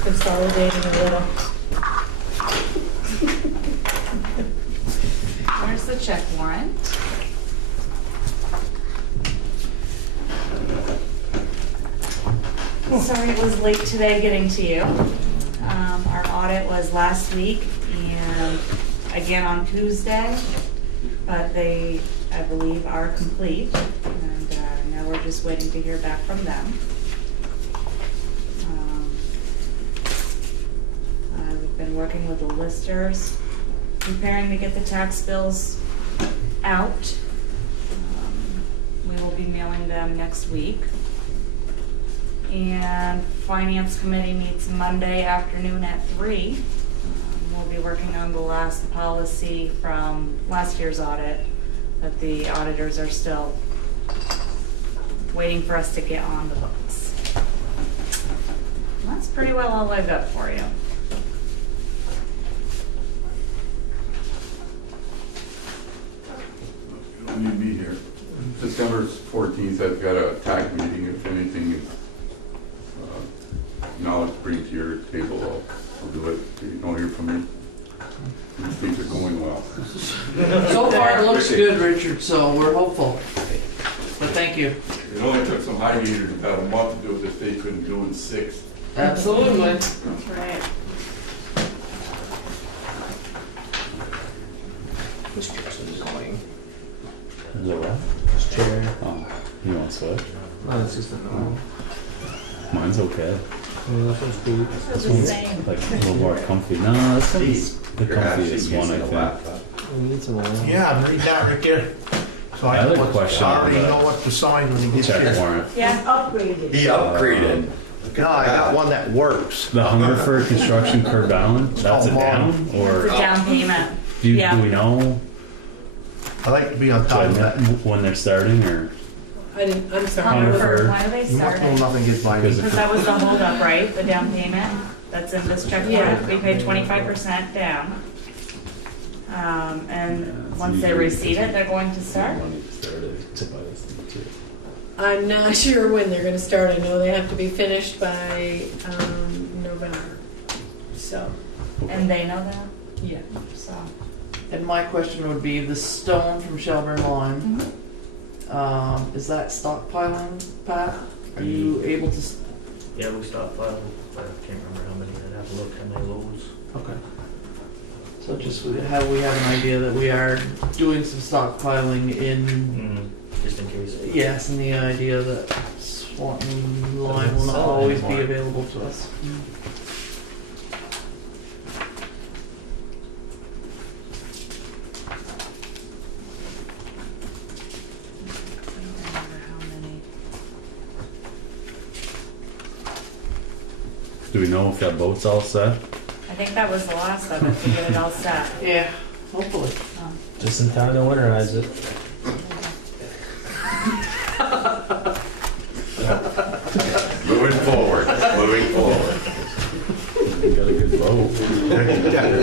Consolidating a little. Where's the check warrant? Sorry it was late today getting to you. Our audit was last week and again on Tuesday, but they, I believe, are complete. And now we're just waiting to hear back from them. We've been working with the listers, preparing to get the tax bills out. We will be mailing them next week. And Finance Committee meets Monday afternoon at 3. We'll be working on the last policy from last year's audit that the auditors are still waiting for us to get on the books. And that's pretty well all I've got for you. You don't need me here. December 14th, I've got a TAC meeting. If anything, knowledge to bring to your table, I'll do it. If you don't hear from me, things are going well. So far, it looks good, Richard, so we're hopeful. But thank you. It only took some Highgaters about a month to do what the state couldn't do in 6. Absolutely. That's right. This chair's annoying. Is it what? This chair. Oh, you want to switch? No, it's just annoying. Mine's okay. Yeah, this one's cool. This one's like a little more comfy. No, this one's the comfiest one, I think. We need some more. Yeah, I'm reading that right there. So I I have a know what- question I on already the know what to sign when he gets check here. warrant. Yeah, upgraded. He upgraded. No, I got one that works. The Hungerford Construction Curb Island, that's a down, It's or a down payment. do Yeah. we know I like to be on top of that. when they're starting, or? I'm sorry. Hungerford, why are they You must know starting? nothing gets by me. Because that was the holdup, right? The down payment? That's in this check warrant. We paid 25% down. And once they receive it, they're going to start? I'm not sure when they're gonna start. I know they have to be finished by, November. So, And they know that? yeah. So. And my question would be, the stone from Shelburne Lawn, Mhm. is that stockpiling, Pat? Are you able to, Yeah, we stockpiled, I can't remember how many, I'd have to look how many loads. okay. So just we have an idea that we are doing some stockpiling in, Just in case. yes, and the idea that Swanton line will not Sell it always be anymore. available to us. I don't remember how many. Do we know if that boat's all set? I think that was the last of it, to get it all set. Yeah, hopefully. Just in time to winterize it. Moving forward, moving forward. We got a good boat.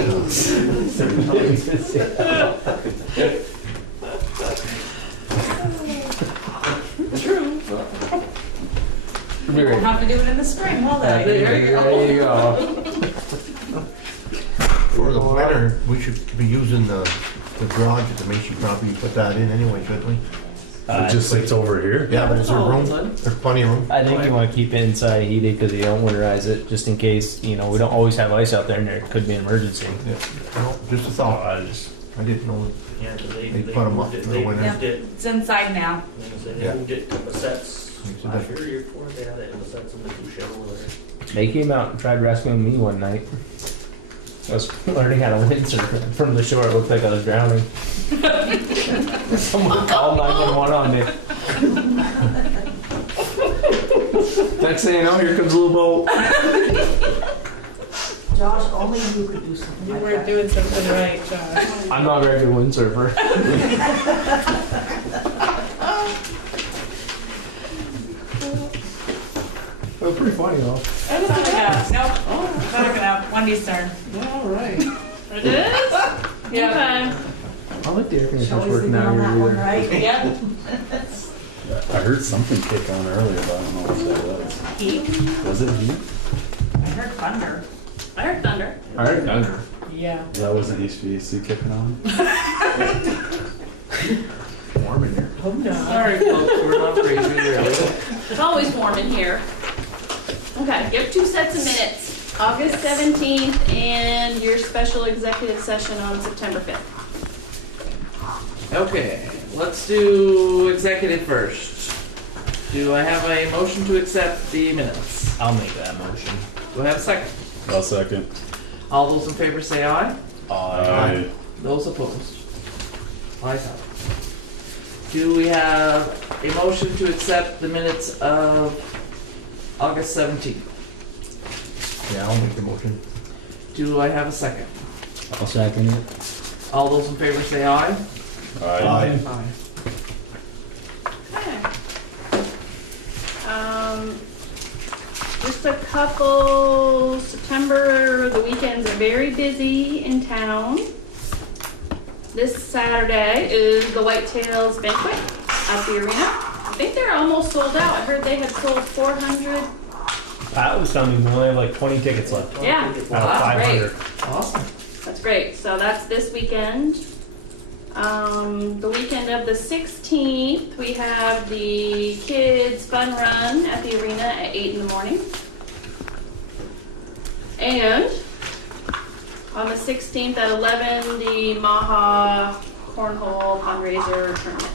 True. We won't have to do it in the spring, will they? There you go. For the winter, we should be using the garage at the Macy property, put that in anyway, shouldn't we? It just sits over here? Yeah, but is there room? Oh, There's plenty of room. I think you want to keep it inside heated because you don't winterize it, just in case, we don't always have ice out there and there could be an emergency. Yeah. No, just a thought. I didn't know. Yeah, 'cause They put 'em up moved it, in the they winter. moved it, It's inside now. they Yeah. moved it to the sets. Makes a Last difference. year, before, they had it in the sets in the two shed over there. They came out and tried rescuing me one night. I was learning how to windsurf from the shore. It looked like I was drowning. Someone called 911 on me. Next thing you know, here comes a little boat. Josh, only you could do something You like weren't that. doing something right, Josh. I'm not a very good windsurfer. It was pretty funny though. Nope, back it up. Wendy's turn. All right. It is? Yeah. I like the air conditioners Shelley's working leaving on out that here one, either. right? Yep. I heard something kick on earlier, but I don't know what that was. Heat. Was it heat? I heard thunder. I heard thunder. I heard thunder. Yeah. That wasn't HVAC kicking on? Warm in here. Hope not. Sorry, folks, we're not crazy early. It's always warm in here. Okay, you have 2 sets of minutes. August 17th and your special executive session on September 5th. Okay, let's do executive first. Do I have a motion to accept the minutes? I'll make that motion. Do I have a second? I'll second. All those in favor say aye. Aye. Those opposed? Ayes have it. Do we have a motion to accept the minutes of August 17th? Yeah, I'll make the motion. Do I have a second? I'll second it. All those in favor say aye. Aye. Aye. Okay. Just a couple, September, the weekends are very busy in town. This Saturday is the Whitetails Banquet at the arena. I think they're almost sold out. I heard they had sold 400. Pat was telling me we only have like 20 tickets left. Yeah. Out of Wow, 500. Awesome. That's great. So that's this weekend. The weekend of the 16th, we have the kids fun run at the arena at 8 in the morning. And on the 16th at 11, the Maha Cornhole fundraiser tournament.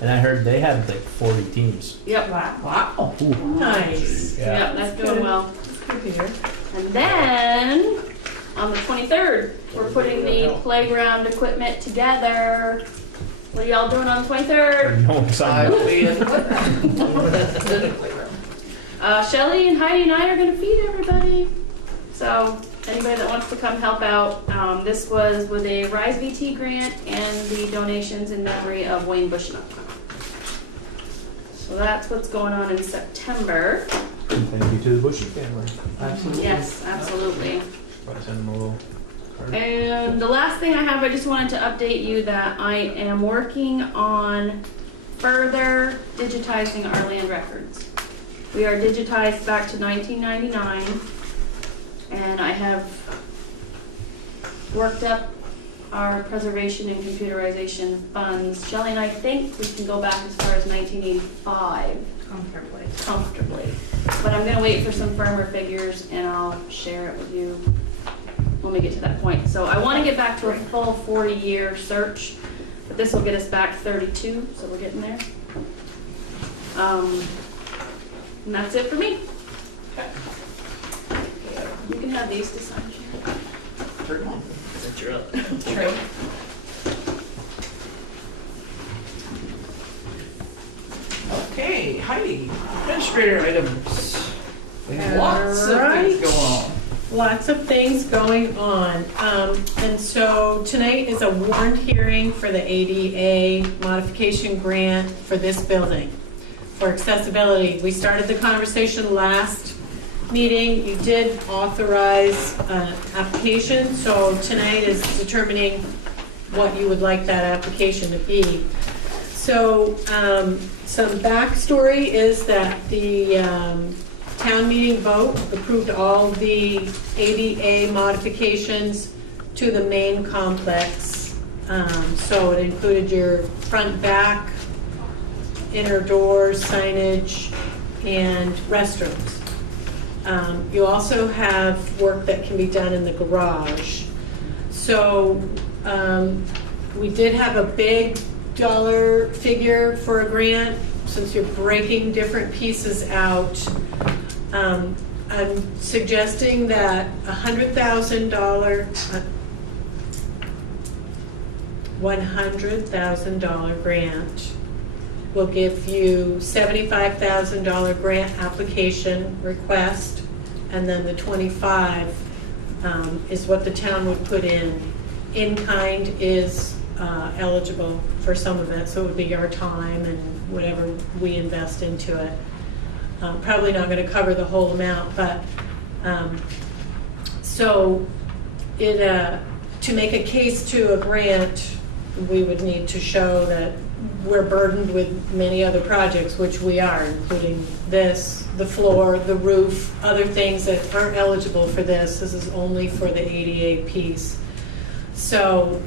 And I heard they had like 40 teams. Yep. Wow. Nice. Yep, that's going well. Good to hear. And then on the 23rd, we're putting the playground equipment together. What are y'all doing on the 23rd? No, I'm I sorry. will be in the playground. Shelly and Heidi and I are going to feed everybody. So anybody that wants to come help out, this was with a Rise VT grant and the donations in memory of Wayne Bushnell. So that's what's going on in September. Thank you to the Bushy family. Absolutely. Yes, absolutely. I'll send them a little card. And the last thing I have, I just wanted to update you that I am working on further digitizing our land records. We are digitized back to 1999, and I have worked up our preservation and computerization funds. Shelley and I think we can go back as far as 1985 comfortably. But I'm gonna wait for some firmer figures and I'll share it with you when we get to that point. So I wanna get back to a full 40-year search, but this will get us back 32, so we're getting there. And that's it for me. You can have these to sign, Sharon. True. Okay, Heidi, administrator items. We have lots of things going on. Lots of things going on. And so tonight is a warrant hearing for the ADA modification grant for this building for accessibility. We started the conversation last meeting. You did authorize an application, so tonight is determining what you would like that application to be. So some backstory is that the town meeting vote approved all the ADA modifications to the main complex. So it included your front, back, inner doors, signage, and restrooms. You also have work that can be done in the garage. So we did have a big dollar figure for a grant. Since you're breaking different pieces out, I'm suggesting that $100,000, $100,000 grant. We'll give you $75,000 grant application request, and then the 25 is what the town would put in. In kind is eligible for some of it, so it would be our time and whatever we invest into it. Probably not going to cover the whole amount, but so it to make a case to a grant, we would need to show that we're burdened with many other projects, which we are, including this, the floor, the roof, other things that aren't eligible for this. This is only for the ADA piece. So,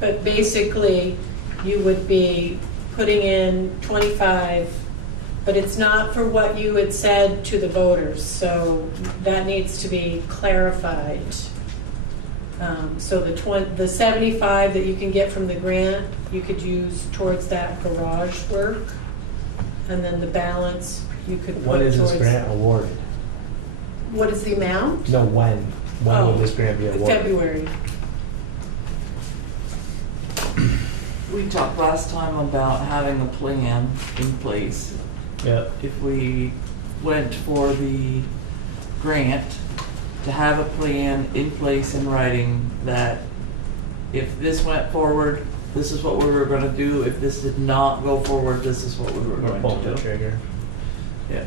but basically, you would be putting in 25, but it's not for what you had said to the voters, so that needs to be clarified. So the 75 that you can get from the grant, you could use towards that garage work, and then the balance you could put When is towards. this grant awarded? What is the amount? No, when? When will this grant be awarded? February. We talked last time about having a plan in place. Yeah. If we went for the grant, to have a plan in place in writing that if this went forward, this is what we were going to do. If this did not go forward, this is what we were going Pull to the do. trigger. Yeah.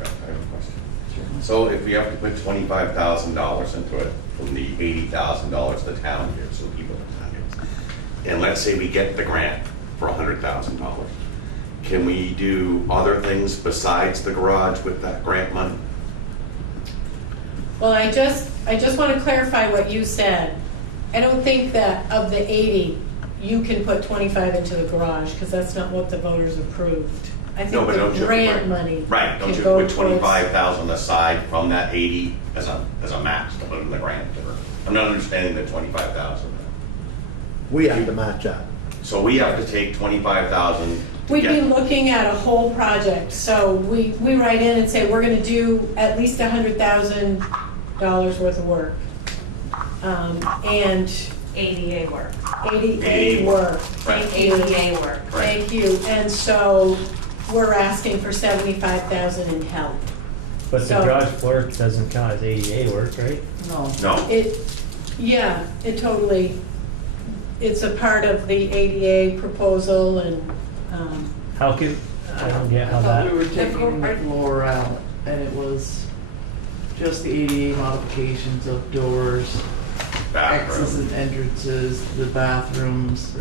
I have a question. So if we have to put $25,000 into it from the $80,000 the town gives, so people in the town gives, and let's say we get the grant for $100,000, can we do other things besides the garage with that grant money? Well, I just want to clarify what you said. I don't think that of the 80, you can put 25 into the garage, because that's not what the voters approved. I think the grant money Right, don't can you go put towards- 25,000 aside from that 80 as a max to put in the grant? I'm not understanding the 25,000. We have to match that. So we have to take 25,000 to We'd be get, looking at a whole project, so we write in and say, we're gonna do at least $100,000 worth of work. And ADA work. ADA work, thank you. ADA work. Thank you, and so we're asking for 75,000 in help. But the So- garage floor doesn't count as ADA work, right? No. no. It totally, it's a part of the ADA proposal, and, How can, I don't get how I thought we that, were taking the floor out, and it was just the ADA modifications of doors, exits and entrances, the bathrooms.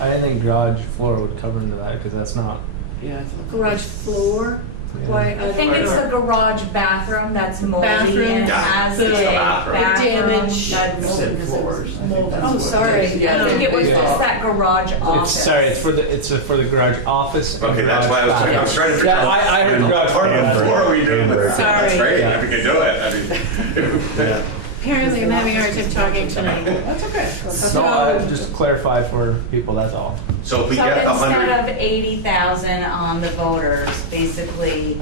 I didn't think garage floor would cover into that, because that's not. Yeah, I thought. garage floor. Yeah. Why, I think it's the garage bathroom that's moldy Bathroom. and Yeah, has it's a the bathroom. bathroom Damage. that's Said floors. I think Mold. that's Oh, what it sorry. is. Yeah, I think it was they- just that garage office. It's for the garage office. and Okay, that's garage why I was bathroom. trying to figure Yeah, out. I heard garage What floor. floor are we doing? That's Sorry. great, Yeah. if we can do it. I mean, apparently I'm having a hard time talking tonight. That's okay. No, just clarify for people, that's all. So if we So get the instead 100, of 80,000 on the voters, basically,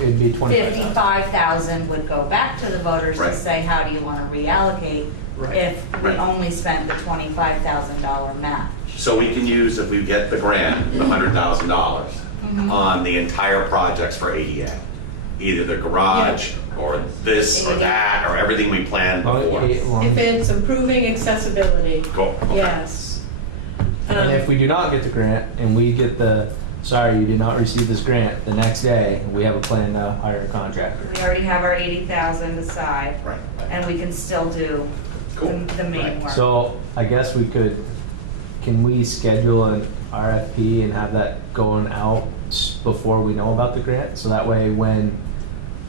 It'd be 25,000. 55,000 would go back to the voters to Right. say, how do you want to reallocate? Right. If we Right. only spent the $25,000 match. so we can use, if we get the grant, the $100,000 on the entire projects for ADA. Either the garage, or this, or that, or everything we planned before. If it's improving accessibility, Cool, okay. yes. And if we do not get the grant, and we get the, sorry, you did not receive this grant, the next day, we have a plan to hire a contractor. We already have our 80,000 aside, Right. and we can still do Cool. the main work. So I guess can we schedule an RFP and have that going out before we know about the grant? So that way, when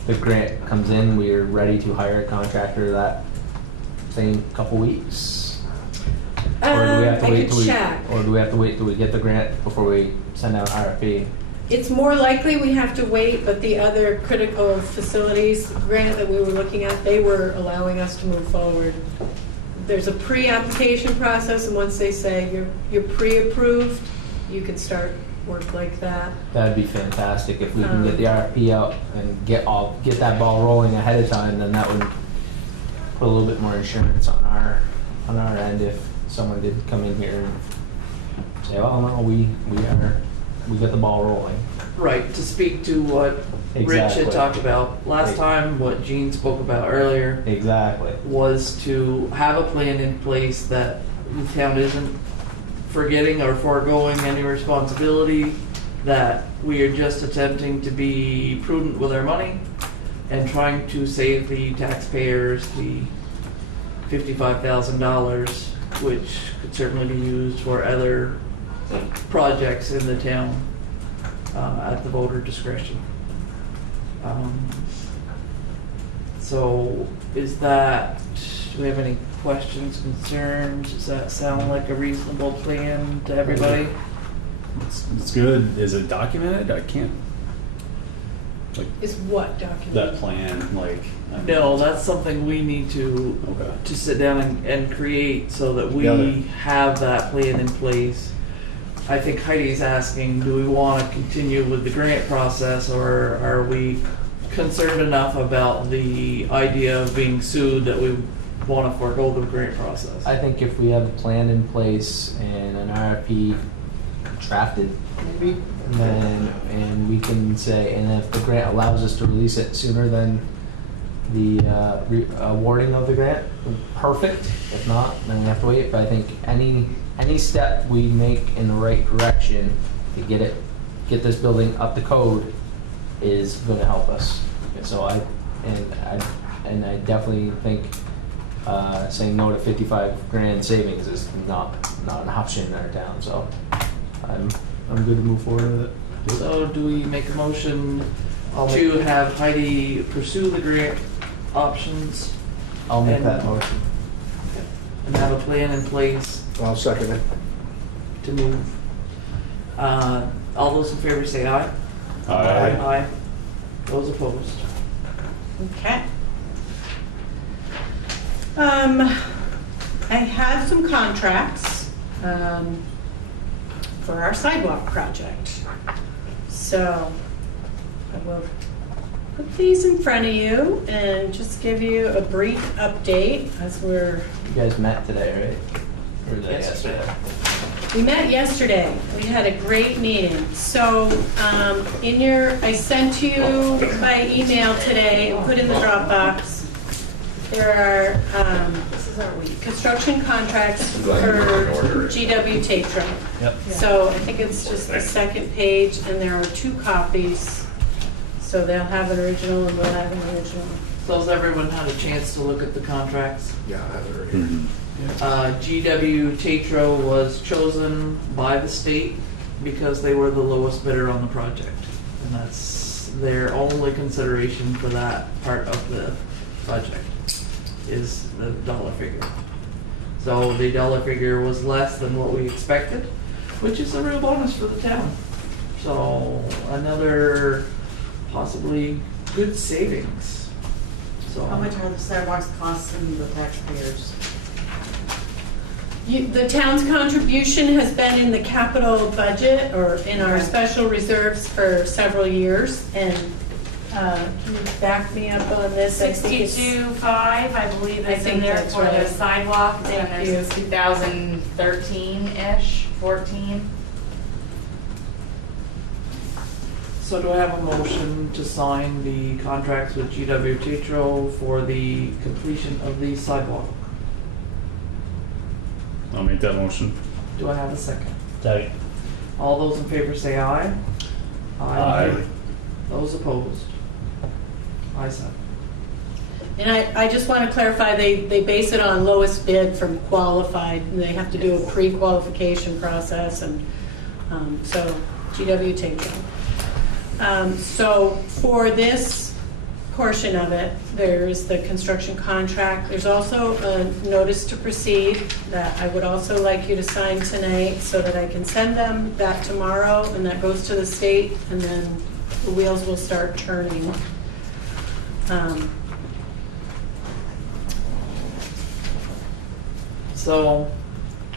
the grant comes in, we're ready to hire a contractor that same couple weeks? Or do we have to I wait could till we, check. or do we have to wait till we get the grant before we send out an RFP? It's more likely we have to wait, but the other critical facilities grant that we were looking at, they were allowing us to move forward. There's a pre-application process, and once they say you're pre-approved, you can start work like that. That'd be fantastic if we can get the RFP out and get that ball rolling ahead of time. Then that would put a little bit more insurance on our end. recommend if someone did come in here and say, oh, no, we got the ball rolling. Right, to speak to what Rich Exactly. had talked about last time, what Gene spoke about earlier, Exactly. was to have a plan in place that the town isn't forgetting or foregoing any responsibility, that we are just attempting to be prudent with our money and trying to save the taxpayers the $55,000, which could certainly be used for other projects in the town at the voter discretion. So is that, do we have any questions, concerns? Does that sound like a reasonable plan to everybody? It's good. Is it documented? I can't. Is what document? That plan, like. No, that's something we need to Okay. sit down and create so that we Yeah. have that plan in place. I think Heidi's asking, do we want to continue with the grant process, or are we concerned enough about the idea of being sued that we want to forego the grant process? I think if we have a plan in place and an RFP drafted, maybe, and we can say, and if the grant allows us to release it sooner than the awarding of the grant, perfect. If not, then we have to wait. But I think any step we make in the right direction to get this building up to code is going to help us. So I definitely think saying no to 55 grand savings is not an option in our town. So I'm good to move forward with it. So do we make a motion to have Heidi pursue the grant options I'll make And- that motion. and have a plan in place I'll second it. to move? All those in favor say aye. Aye. Aye. Those opposed? Okay. I have some contracts for our sidewalk project. So I will put these in front of you and just give you a brief update as we're. You guys met today, right? Or was that yesterday? We met yesterday. We had a great meeting. So, I sent you by email today, and put in the Dropbox. There are, construction contracts for GW Tatro. Yep. So I think it's just the second page, and there are 2 copies. So they'll have an original and we'll have an original. So has everyone had a chance to look at the contracts? Yeah, I have it right here. GW Tatro was chosen by the state because they were the lowest bidder on the project. And that's their only consideration for that part of the project, is the dollar figure. So the dollar figure was less than what we expected, which is a real bonus for the town. So another possibly good savings. So How much are the sidewalks costing the taxpayers? The town's contribution has been in the capital budget or in our special reserves for several years. And can you back me up on this? I think it's- 62.5, I believe, I is think in there that's for the right. sidewalk, Thank and you. there's 2013-ish, 14. So do I have a motion to sign the contracts with GW Tetro for the completion of the sidewalk? I'll make that motion. Do I have a second? Second. All those in favor say aye. Aye. Those opposed? Ayes have it. And I just want to clarify, they base it on lowest bid from qualified, and they have to do a pre-qualification process, and so GW Tatro. So for this portion of it, there's the construction contract. There's also a notice to proceed that I would also like you to sign tonight so that I can send them that tomorrow, and that goes to the state, and then the wheels will start turning. So,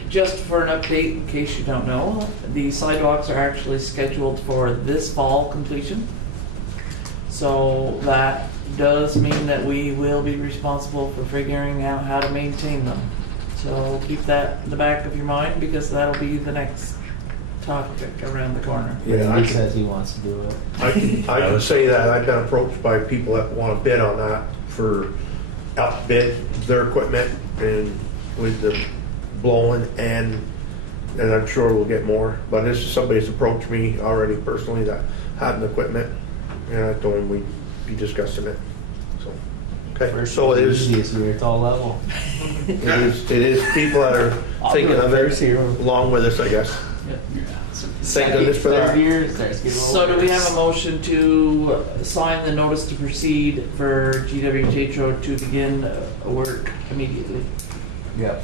just for an update, in case you don't know, the sidewalks are actually scheduled for this fall completion. So that does mean that we will be responsible for figuring out how to maintain them. So keep that in the back of your mind because that'll be the next topic around the corner. Yeah, He says he wants to do it. I can say that I've been approached by people that want to bid on that for outbid their equipment and with the blowing and I'm sure we'll get more. But this is somebody's approached me already personally that had the equipment and I told him we'd be discussing it. So, okay, so it is. Easiest year, it's all level. It is people that are thinking of it along with us, I guess. Thank goodness for that. So do we have a motion to sign the notice to proceed for GW Tetro to begin work immediately? Yep.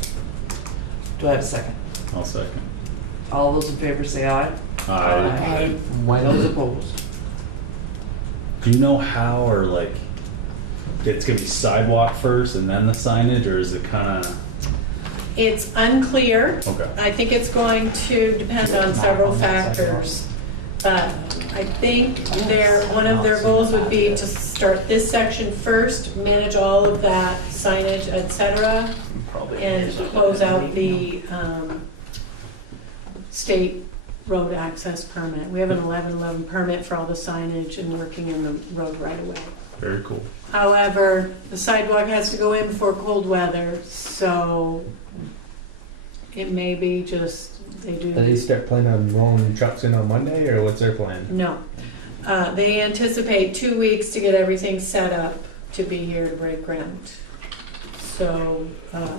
Do I have a second? I'll second. All those in favor say aye. Aye. Those opposed? Do you know how or like it's gonna be sidewalk first and then the signage, or is it kind of It's unclear. okay? I think it's going to depend on several factors. But I think one of their goals would be to start this section first, manage all of that signage, et cetera, and close out the state road access permit. We have an 1111 permit for all the signage and working in the road right away. Very cool. However, the sidewalk has to go in before cold weather, so it may be just they do. Do they start planning on rolling trucks in on Monday, or what's their plan? No. They anticipate 2 weeks to get everything set up to be here to break ground. So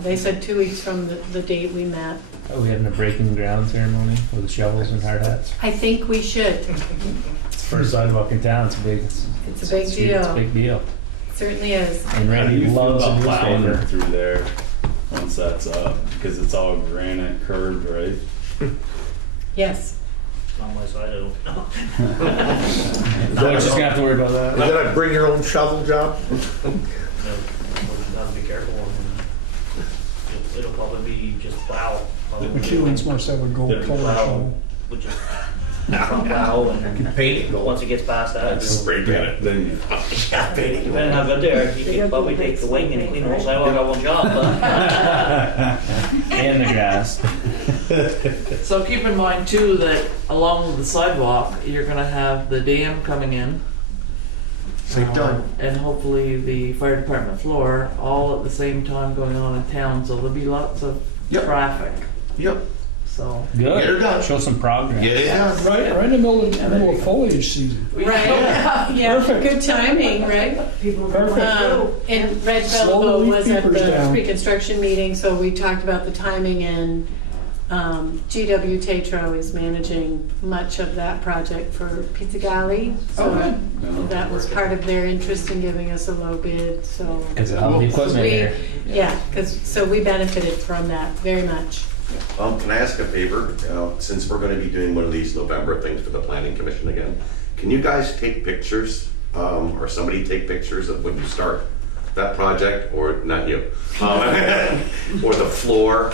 they said 2 weeks from the date we met. Are we having a breaking ground ceremony with shovels and hard hats? I think we should. It's the first sidewalk in town. It's a big. It's a big deal. It's a big deal. It certainly is. And How do Randy you feel loves about a plowing newspaper. through there once that's up? Because it's all granite curved, right? Yes. It's on my side, I don't know. So we're just gonna have to worry about that. Is that a bring your own shovel job? We'll have to be careful. It'll probably be just plow. McEwen's must have a gold Yeah. color shovel. Which is front plow and Paint it gold. once it gets past that, Spray paint it. Then you Yeah, paint it depending how good they are, you could probably take the wing and clean the whole sidewalk on one job, but. And the grass. So keep in mind too that along with the sidewalk, you're gonna have the dam coming in. Same time. And hopefully the fire department floor, all at the same time going on in town, so there'll be lots of Yep. traffic, Yep. so. Good. Get her done. Show some progress. Get it done. Right in the middle of foliage season. Right. Yeah, good timing, right? And Red Slow Velvet the leaf was at peepers the down. pre-construction meeting, so we talked about the timing, and GW Tetro is managing much of that project for Pizza Galley. So that was part of their interest in giving us a low bid, so. Because of all the equipment here. Yeah, so we benefited from that very much. Can I ask a favor? Since we're gonna be doing one of these November things for the planning commission again, can you guys take pictures, or somebody take pictures of when you start that project, or not you, or the floor,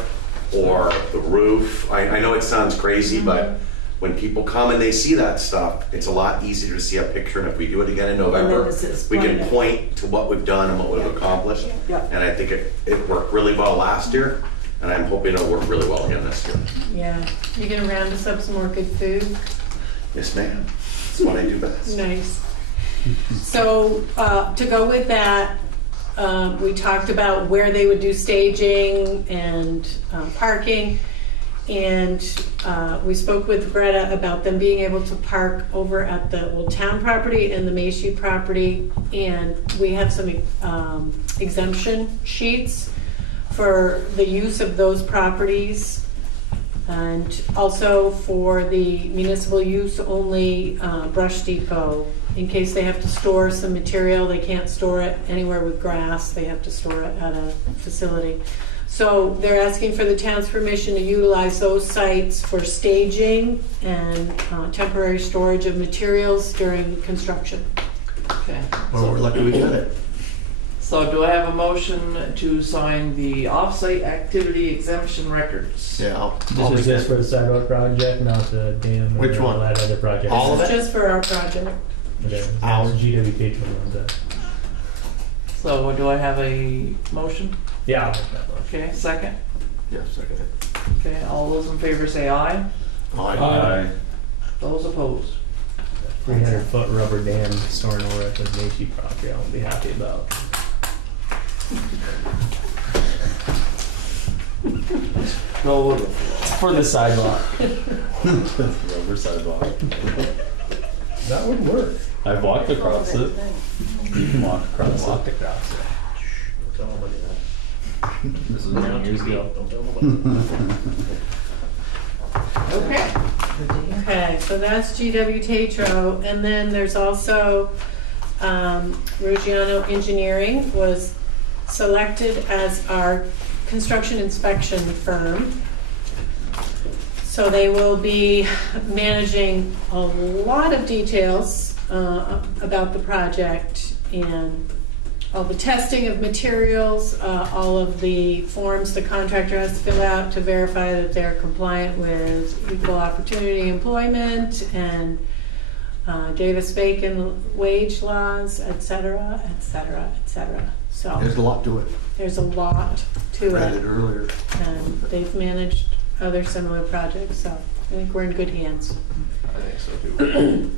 or the roof? I know it sounds crazy, but when people come and they see that stuff, it's a lot easier to see a picture, and if we do it again in November, we can point to what we've done and what we've accomplished. And I think it worked really well last year, and I'm hoping it'll work really well again this year. Yeah. You gonna round us up some more good food? Yes, ma'am. That's what I do best. Nice. So, to go with that, we talked about where they would do staging and parking. And we spoke with Greta about them being able to park over at the Old Town property and the Mayshue property. And we have some exemption sheets for the use of those properties. And also for the municipal use only brush depot. In case they have to store some material, they can't store it anywhere with grass, they have to store it at a facility. So they're asking for the town's permission to utilize those sites for staging and temporary storage of materials during construction. Okay. Well, we're lucky we got it. So do I have a motion to sign the off-site activity exemption records? Yeah, I'll This make is just that. for the sidewalk project, not the dam. Which or one? That other project. All of This it? is just for our project. Our GW Tetro runs that. So do I have a motion? Yeah. I'll make that motion. Okay, second. Yeah, second it. Okay, all those in favor say aye. Aye. Those opposed? 300-foot rubber dam storing over at the Macy property, I won't be happy about. Go with it. For the sidewalk. Rubber sidewalk. That would work. I've walked across it. You can walk across it. Walked across it. Don't tell nobody that. This was many years ago. Don't tell nobody. Okay. Okay, so that's GW Tatro, and then there's also Ruggiano Engineering was selected as our construction inspection firm. So they will be managing a lot of details about the project and all the testing of materials, all of the forms the contractor has to fill out to verify that they're compliant with equal opportunity employment and Davis-Bacon wage laws, et cetera, et cetera, et cetera. So There's a lot to it. there's a lot to Read it it, earlier. and they've managed other similar projects, so I think we're in good hands. I think so too.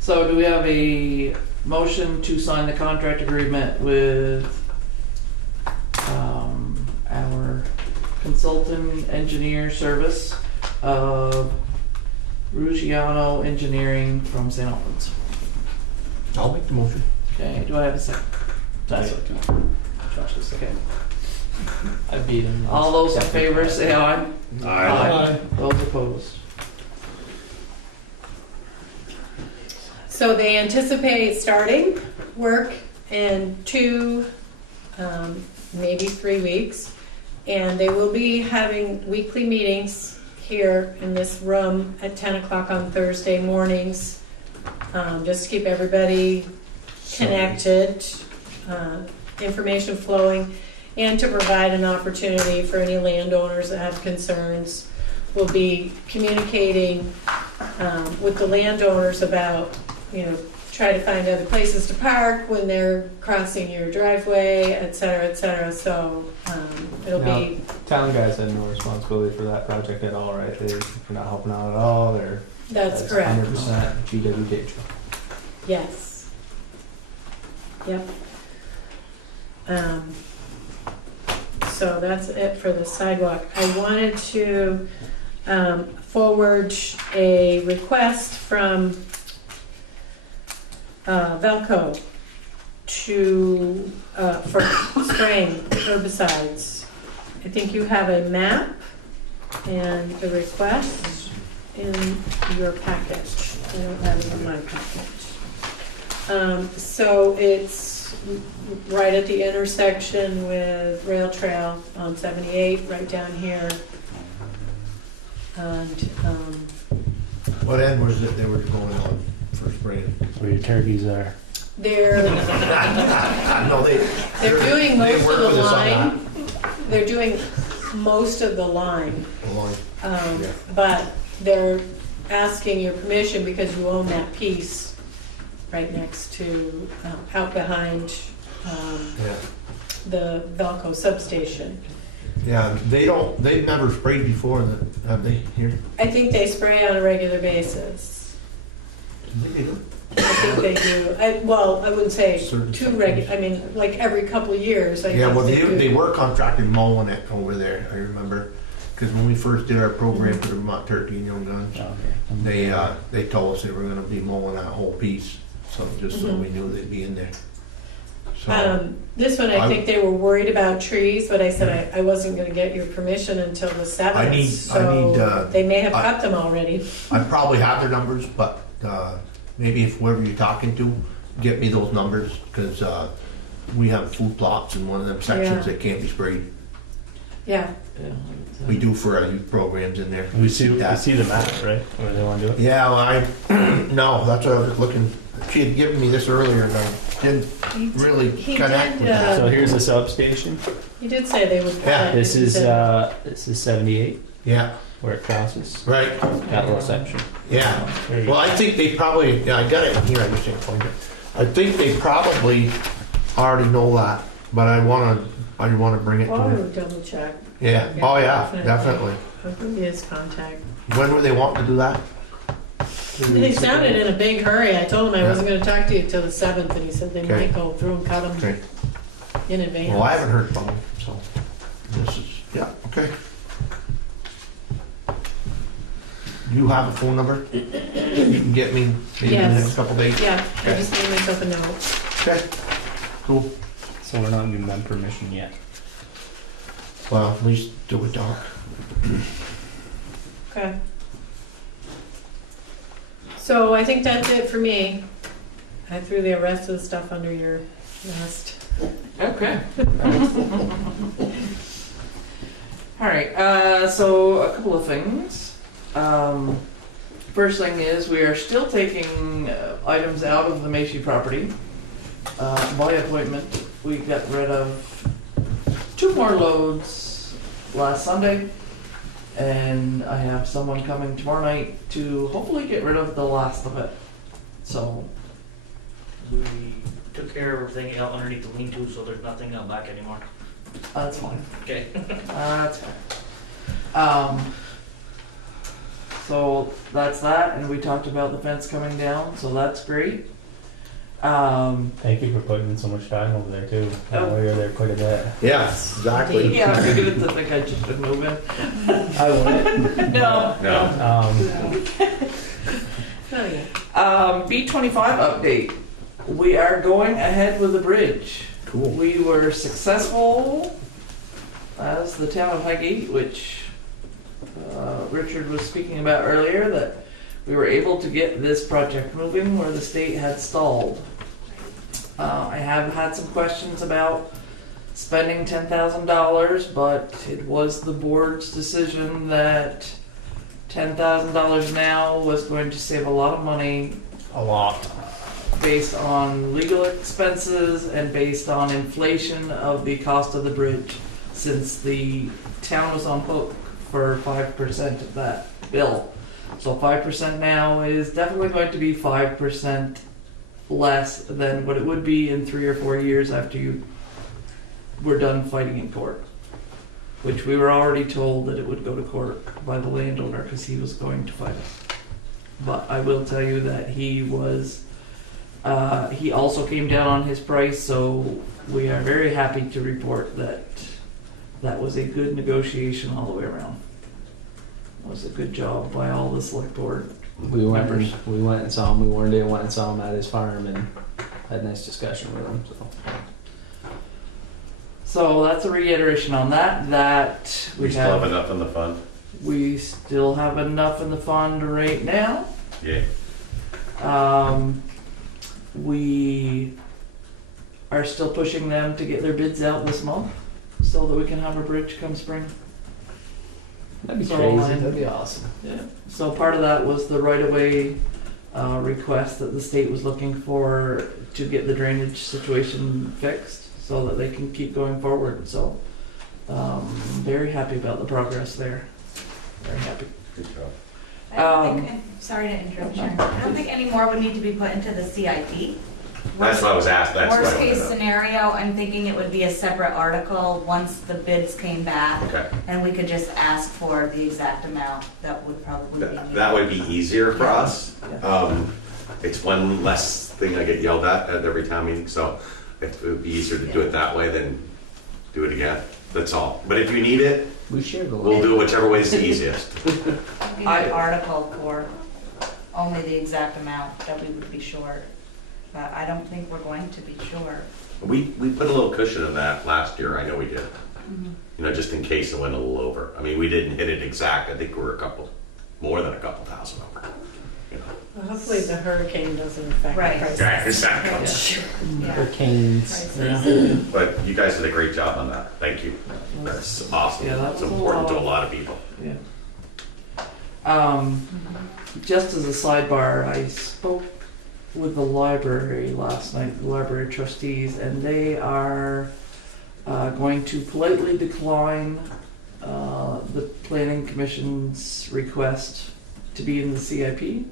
So do we have a motion to sign the contract agreement with our consultant engineer service of Ruggiano Engineering from St. Albans? I'll make the motion. Okay, do I have a second? Second. Josh is Okay. I beat him. All those in favor say aye. Aye. Those opposed? So they anticipate starting work in 2, maybe 3 weeks. And they will be having weekly meetings here in this room at 10 o'clock on Thursday mornings, just to keep everybody connected, information flowing, and to provide an opportunity for any landowners that have concerns. We'll be communicating with the landowners about, try to find other places to park when they're crossing your driveway, et cetera, et cetera. So it'll be. Town guys had no responsibility for that project at all, right? They're not helping out at all. That's correct. 100% GW Tatro. Yes. Yep. So that's it for the sidewalk. I wanted to forward a request from Velco for spraying herbicides. I think you have a map and a request in your package. I don't have it in my package. So it's right at the intersection with Rail Trail on 78, right down here. And What end was it they were going on for spraying? Where your turkeys are. they're No, they're doing they most work of the with us on line. They're doing most of the line, Yeah. but they're asking your permission because you own that piece right next to, out behind Yeah. the Velco substation. Yeah, they've never sprayed before, have they, here? I think they spray on a regular basis. I think they do. I think they do. I wouldn't say Certain too regular, I mean, like every couple of years, I Yeah, think well, they do. they were contracted mowing it over there, I remember. Because when we first did our program for the Vermont Turkey and Young Guns, they told us they were gonna be mowing that whole piece. So just so we knew they'd be in there. So, This one, I think they were worried about trees, but I said I wasn't gonna get your permission until the 7th. I need, So they may have cut them already. I probably have their numbers, but maybe if whoever you're talking to, get me those numbers, because we have food plots in one of them sections Yeah. that can't be sprayed. Yeah. We do for our youth programs in there. We see the map, right? Where they want to do it? Yeah, well, no, that's what I was looking. She had given me this earlier, and I didn't really He connect did, with that. So here's the substation. He did say they would. Yeah. This is 78 Yeah, where it crosses. right, That little section. yeah. There you Well, I think they probably, yeah, I got it in here, I just can't find it. I think they probably already know that, but I wanna bring it to Well, I them. would double check. Yeah, oh yeah, definitely. I'll give you his contact. When were they wanting to do that? He sounded in a big hurry. I told him I Yeah. wasn't gonna talk to you till the 7th, and he said they Okay. might go through and cut them Okay. in advance. Well, I haven't heard from them, so this is, yeah, okay. You have a phone number? You can get me maybe in the Yes. next couple days? Yeah, I Okay. just made myself a note. Okay, cool. So we're not giving them permission yet. Well, at least do it dark. Okay. So I think that's it for me. I threw the rest of the stuff under your list. Okay. All right. So a couple of things. First thing is we are still taking items out of the Macy property by appointment. We got rid of 2 more loads last Sunday, and I have someone coming tomorrow night to hopefully get rid of the last of it. So We took care of everything out underneath the lean-to, so there's nothing out back anymore. that's fine. Okay. That's fine. So that's that, and we talked about the fence coming down, so that's great. Thank you for putting in so much time over there too. I know you're there quite a bit. Yeah, exactly. Yeah, I figured to think I just been moving. I wouldn't. No. No. Oh, yeah. B25 update. We are going ahead with the bridge. Cool. We were successful as the town of Highgate, which Richard was speaking about earlier, that we were able to get this project moving where the state had stalled. I have had some questions about spending $10,000, but it was the board's decision that $10,000 now was going to save a lot of money. A lot. Based on legal expenses and based on inflation of the cost of the bridge, since the town was on hook for 5% of that bill. So 5% now is definitely going to be 5% less than what it would be in 3 or 4 years after you were done fighting in court. Which we were already told that it would go to court by the landowner because he was going to fight it. But I will tell you that he was, he also came down on his price, so we are very happy to report that that was a good negotiation all the way around. It was a good job by all the select board We went members. and, we went and saw him. We one day went and saw him at his farm and had a nice discussion with him. So So that's a reiteration on that. That We still have enough in the fund? we still have enough in the fund right now. Yeah. We are still pushing them to get their bids out this month so that we can have a bridge come spring. that'd be So, crazy. That'd be awesome. Yeah. So part of that was the right-of-way request that the state was looking for to get the drainage situation fixed so that they can keep going forward. So very happy about the progress there. Very happy. Good job. I don't think, sorry to interrupt, Sharon. I don't think any more would need to be put into the CIP. That's what I was asked, that's what I Worst wanted case to know. scenario, I'm thinking it would be a separate article once the bids came back. Okay. And we could just ask for the exact amount that would probably be needed. That would be easier for us. It's one less thing I get yelled at every town meeting, so it would be easier to do it that way than do it again. That's all. But if you need it, We share the we'll do whichever way is the easiest. It'd be an article for only the exact amount that we would be short. But I don't think we're going to be short. We put a little cushion in that last year, I know we did. You know, just in case it went a little over. I mean, we didn't hit it exact, I think we were more than a couple thousand over. You know. Well, hopefully the hurricane doesn't affect the Right. prices. Yeah, exactly. Yeah. hurricanes. Prices. But you guys did a great job on that, thank you. That's awesome. Yeah, that It's was a important to a lot. lot of people. Yeah. Just as a sidebar, I spoke with the library last night, the library trustees, and they are going to politely decline the planning commission's request to be in the CIP,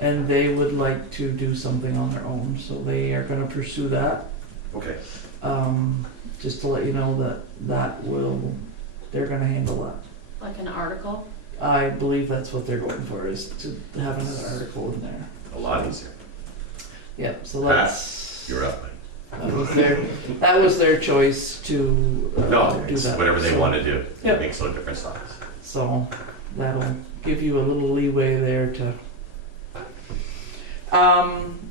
and they would like to do something on their own, so they are going to pursue that. Okay. Just to let you know that that will they're gonna handle that. Like an article? I believe that's what they're going for, is to have another article in there. A lot easier. Yep, so that's, You're up. that was their choice to No, do it's that. whatever they So- want to do. Yep. It makes no difference to us. So that'll give you a little leeway there to.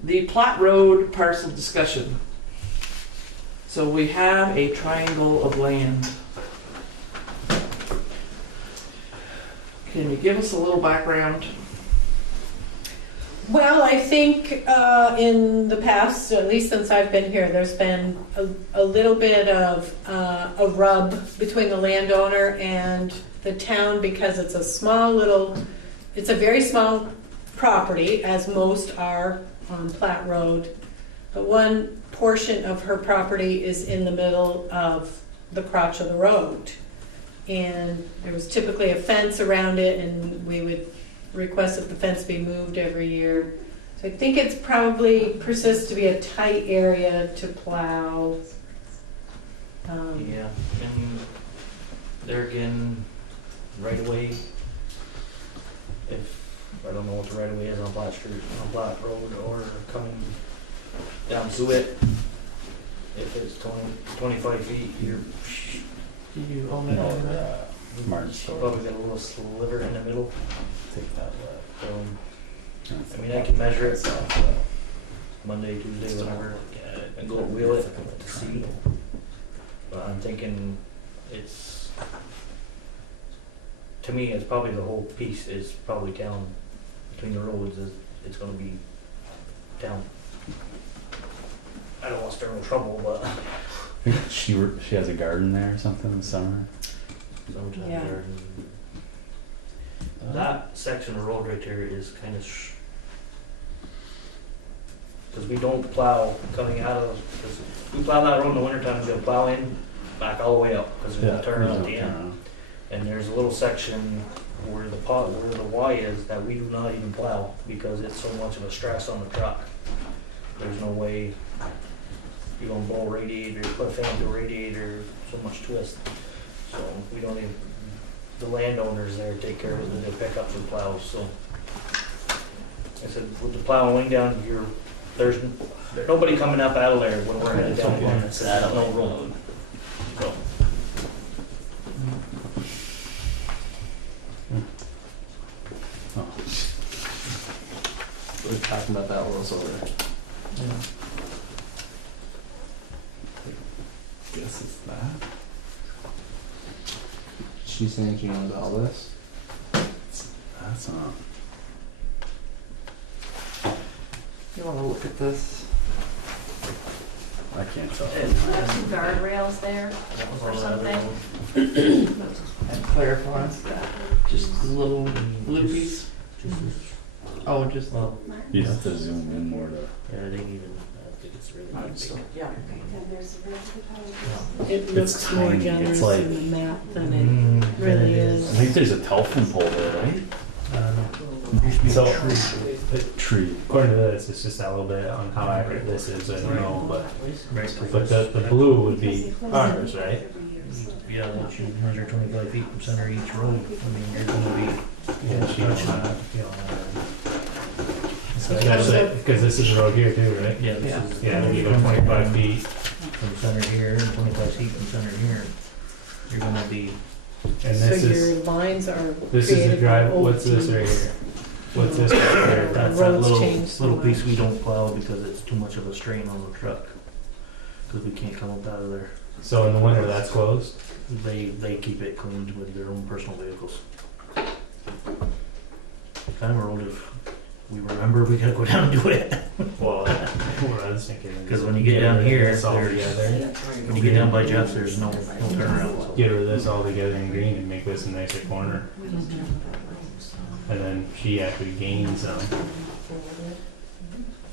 The Platte Road parcel discussion. So we have a triangle of land. Can you give us a little background? Well, I think in the past, at least since I've been here, there's been a little bit of a rub between the landowner and the town because it's it's a very small property, as most are on Platte Road. But one portion of her property is in the middle of the crotch of the road. And there was typically a fence around it, and we would request that the fence be moved every year. So I think it's probably persists to be a tight area to plow. Yeah, and there again, right away, if, I don't know what the right of way is on Platte Street, on Platte Road, or coming down to it, if it's 25 feet, you're Do you own it over there? probably got a little sliver in the middle. Take that left. I mean, I can measure it Monday, Tuesday, whatever, and go wheel it to see. But I'm thinking it's, to me, it's probably the whole piece is probably down between the roads. It's gonna be down. I don't want to stir no trouble, but She has a garden there or something in the summer. sometimes Yeah. that section of road right there is kind of because we don't plow coming out of, because we plow that road in the wintertime, we'll plow in back all the way up because there's a turn at the end. And there's a little section where the Y is that we do not even plow because it's so much of a stress on the truck. There's no way you're gonna blow a radiator, put a fan to a radiator, so much twist. So we don't even, the landowners there take care of it, and they pick up the plows, so. I said, with the plow and wing down, there's nobody coming up out of there when we're headed down one, it's no room. So, We were talking about that while I was over there. Guess it's that. She's saying she owns all this. That's not. You want to look at this? I can't tell. Have some guardrails there or something. And clarify. Just the little loopies. Oh, just. well, You have to zoom in more to. yeah, I think it's really big. Yeah. It looks more tiny. generous It's like- in the map than it really I is. think there's a telephone pole there, right? Used to be So- a tree. A tree. According to this, it's just a little bit on how accurate this is, I don't know, but But the blue would be ours, right? yeah, that you measure 25 feet from center each road. I mean, you're gonna be. Yeah, she owns that. Especially, because this is a road here too, right? Yeah, this is. Yeah, you go 25 feet, From center here and 25 feet from center here. You're gonna be. and So this your is, lines are this is the created by drive, old what's this right trees. here? What's this right here? That's that roads little, change so little piece much. we don't plow because it's too much of a strain on the truck. Because we can't come up out of there. So in the winter, that's closed? They keep it cleaned with their own personal vehicles. Kind of a road if we remember, we gotta go down and do it. Well, what I was thinking is. Because when you get down here, This all there's, together, when you get down by Jeff's, there's no turnaround. get rid of this all together in green and make this a nicer corner. And then she actually gains some.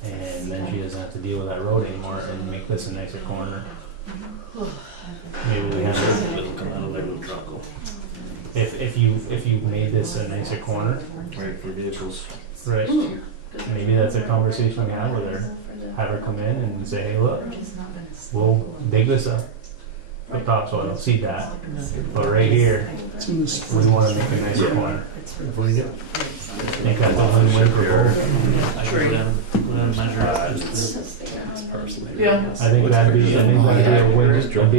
And then she doesn't have to deal with that road anymore and make this a nicer corner. Maybe we have, It'll come out of there with a truck. if you made this a nicer corner, Right, for vehicles. right? Maybe that's a conversation we have with her. Have her come in and say, hey, look, we'll dig this up. put topsoil, seed that. But right here, we want to make a nicer corner. Make that the win-win for both. Yeah. I think that'd be a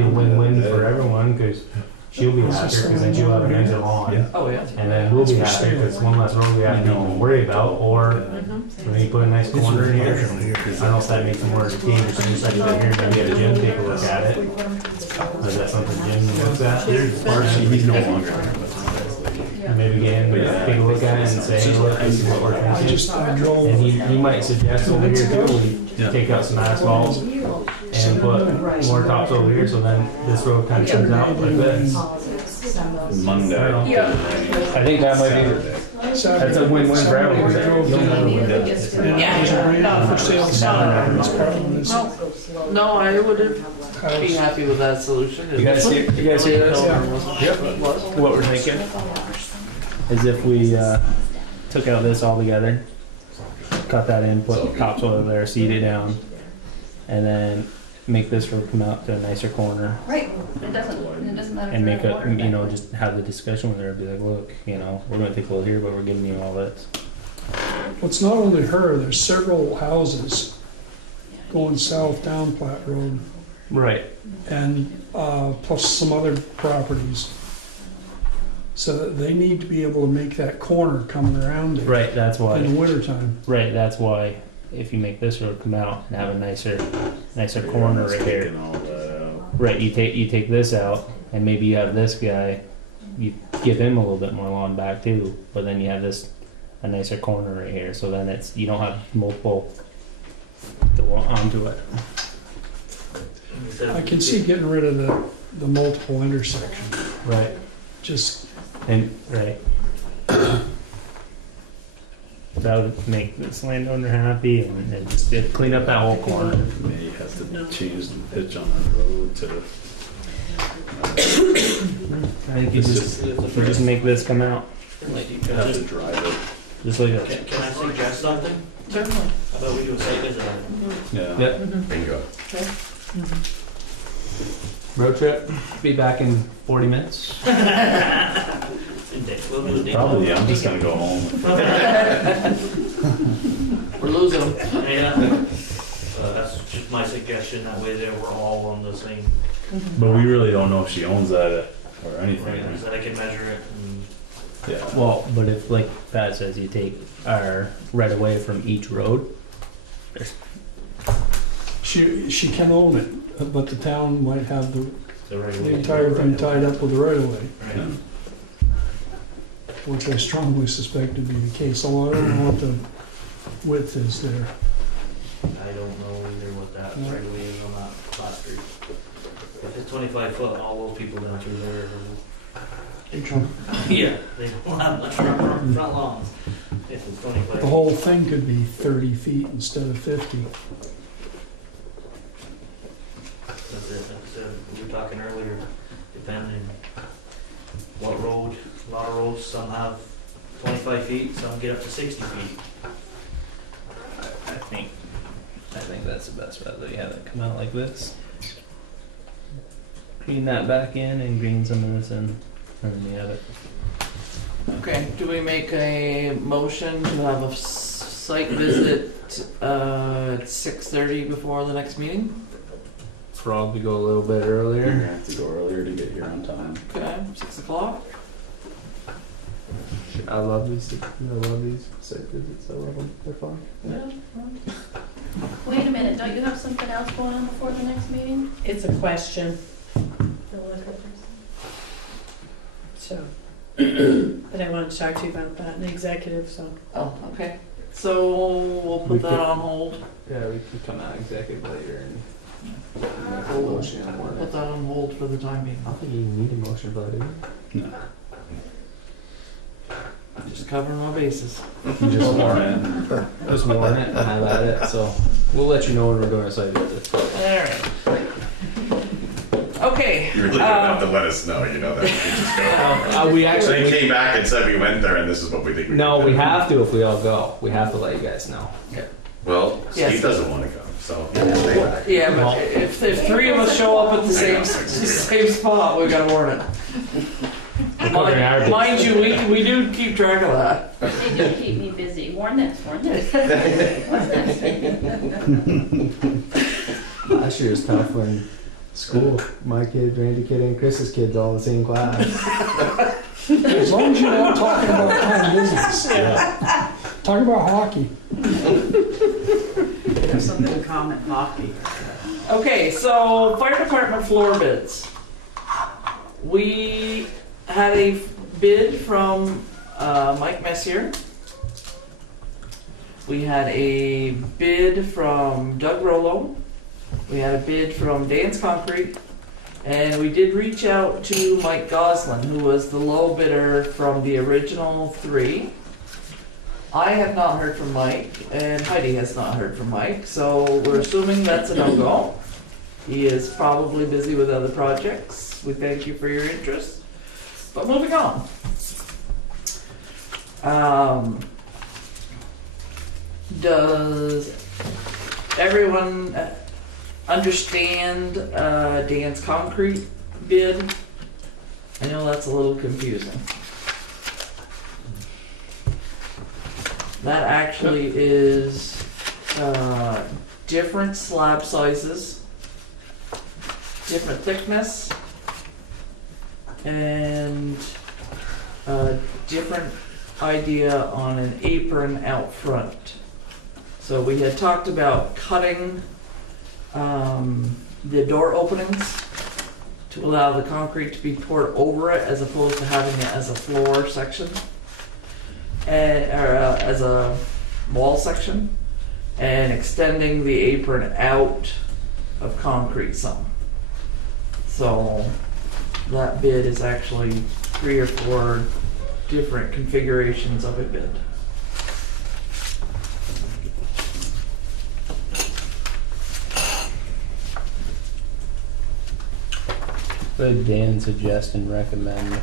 win-win for everyone, because she'll be happier, because then she'll have a nicer lawn. Oh, yeah. And then we'll be happier, because one less road we have to even worry about, or when you put a nice corner in here, I don't know if that makes it more dangerous, and just like here, maybe have Jim take a look at it. Is that something Jim looks at? He's no longer there. Maybe get in, take a look at it and say, look, this is what we're thinking. And he might suggest over here too, we take out some asphalt and put more tops over here, so then this road kind of comes out like this. Monday. I think that might be, that's a win-win for everyone. You'll never win that. No, I would be happy with that solution. You guys hear this? Yep. What we're thinking is if we took out this all together, cut that in, put topsoil there, seed it down, and then make this road come out to a nicer corner. Right. It doesn't matter. And make a, just have the discussion with her, be like, look, we're going to take a little here, but we're giving you all this. Well, it's not only her, there's several houses going south down Platte Road. Right. And plus some other properties. So that they need to be able to make that corner coming around it. Right, that's why. In the wintertime. Right, that's why if you make this road come out and have a nicer corner right here. Right, you take this out, and maybe you have this guy, you give him a little bit more lawn back too, but then you have a nicer corner right here, so then you don't have multiple onto it. I can see getting rid of the multiple intersections. Right. Right. That would make this landowner happy, and it'd clean up that whole corner. May has to change the pitch on that road to. I think you just make this come out. Have to drive it. Just like that. Can I suggest something? Certainly. How about we do a site visit? Yeah. Yep. Bingo. Road trip. Be back in 40 minutes. Probably, yeah. I'm just gonna go home. We're losing them. Yeah. That's just my suggestion. That way there we're all on the same. But we really don't know if she owns that or anything. Right, so I can measure it. Yeah. Well, but if, like Pat says, you take our right away from each road, She can own it, but the town might have the entire thing tied up with the right of way. Right. Which I strongly suspect to be the case, although I don't know what the width is there. I don't know either what that right away is on that last street. If it's 25 foot, all those people down through there yeah, they don't have much front lawns. If it's 25 The whole thing could be 30 feet instead of 50. That's it. We were talking earlier, depending what road. A lot of roads, some have 25 feet, some get up to 60 feet. I think that's the best route, that you have it come out like this. Green that back in and green some of this in, and then you have it. Okay, do we make a motion to have a site visit at 6:30 before the next meeting? Probably go a little bit You're earlier. gonna have to go earlier to get here on time. Okay, 6 o'clock. I love these site visits. I love them. They're fun. Wait a minute, don't you have something else going on before the next meeting? It's a question, The liquor person? so. But I wanted to talk to you about that in executive, so. Oh, okay. So we'll put that on hold. Yeah, we can come out executive later and We'll put that on hold for the time being. I don't think you need a motion for that, do you? No. Just covering my bases. You just warn it. Just warn it and have at it, so we'll let you know when we're going to site visit. Alright. Okay. You really don't have to let us know, you know that. We just go. We So actually they came back and said we went there and this is what we think we no, can we do. have to if we all go. We have to let you guys know. Well, Yes. Steve doesn't want to go. So, yeah, Yeah, but if three of us show up at the same spot, we gotta warn it. Mind you, we do keep track of that. They do keep me busy. Warn this, warn this. Last year was tough when school, my kid, Randy kid, and Chris's kids all in the same class. As long as you're not talking about town business. Yeah. Talk about hockey. There's something in common, hockey. Okay, so fire department floor bids. We had a bid from Mike Messier. We had a bid from Doug Rollo. We had a bid from Dan's Concrete. And we did reach out to Mike Goslin, who was the low bidder from the original three. I have not heard from Mike, and Heidi has not heard from Mike, so we're assuming that's a no-go. He is probably busy with other projects. We thank you for your interest. But moving on. Does everyone understand Dan's Concrete bid? I know that's a little confusing. That actually is different slab sizes, different thickness, and a different idea on an apron out front. So we had talked about cutting the door openings to allow the concrete to be poured over it as opposed to having it as a floor section. Or as a wall section, and extending the apron out of concrete some. So that bid is actually 3 or 4 different configurations of a bid. What did Dan suggest and recommend?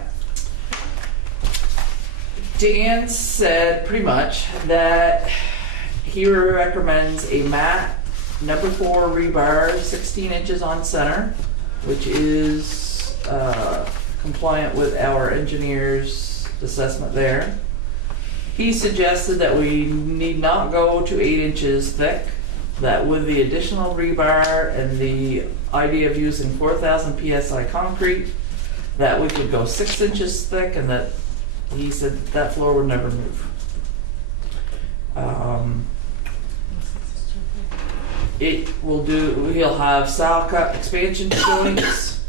Dan said pretty much that he recommends a matte number 4 rebar, 16 inches on center, which is compliant with our engineer's assessment there. He suggested that we need not go to 8 inches thick, that with the additional rebar and the idea of using 4,000 PSI concrete, that we could go 6 inches thick, and that he said that floor would never move. It will do, he'll have sow cut expansion joints.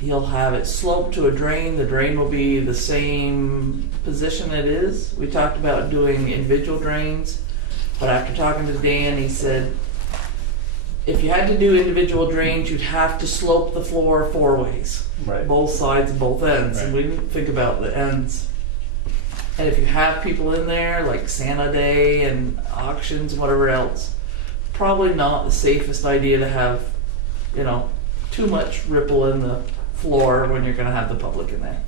He'll have it sloped to a drain. The drain will be the same position it is. We talked about doing individual drains, but after talking to Dan, he said if you had to do individual drains, you'd have to slope the floor 4 ways. Right. Both sides and both ends. Right. And we didn't think about the ends. And if you have people in there, like Santa Day and auctions and whatever else, probably not the safest idea to have, you know, too much ripple in the floor when you're gonna have the public in there.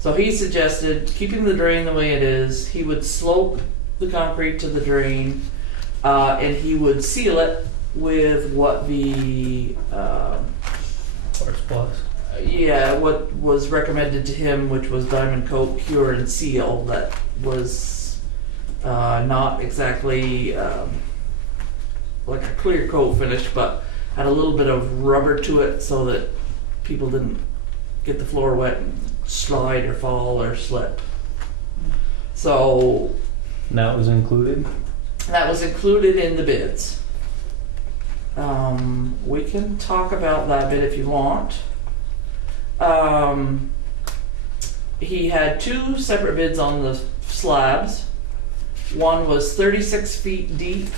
So he suggested keeping the drain the way it is. He would slope the concrete to the drain, and he would seal it with what the, Quartz Plus. yeah, what was recommended to him, which was Diamond Coat Cure and Seal, that was not exactly like a clear coat finish, but had a little bit of rubber to it so that people didn't get the floor wet and slide or fall or slip. So And that was included? that was included in the bids. We can talk about that bid if you want. He had 2 separate bids on the slabs. One was 36 feet deep,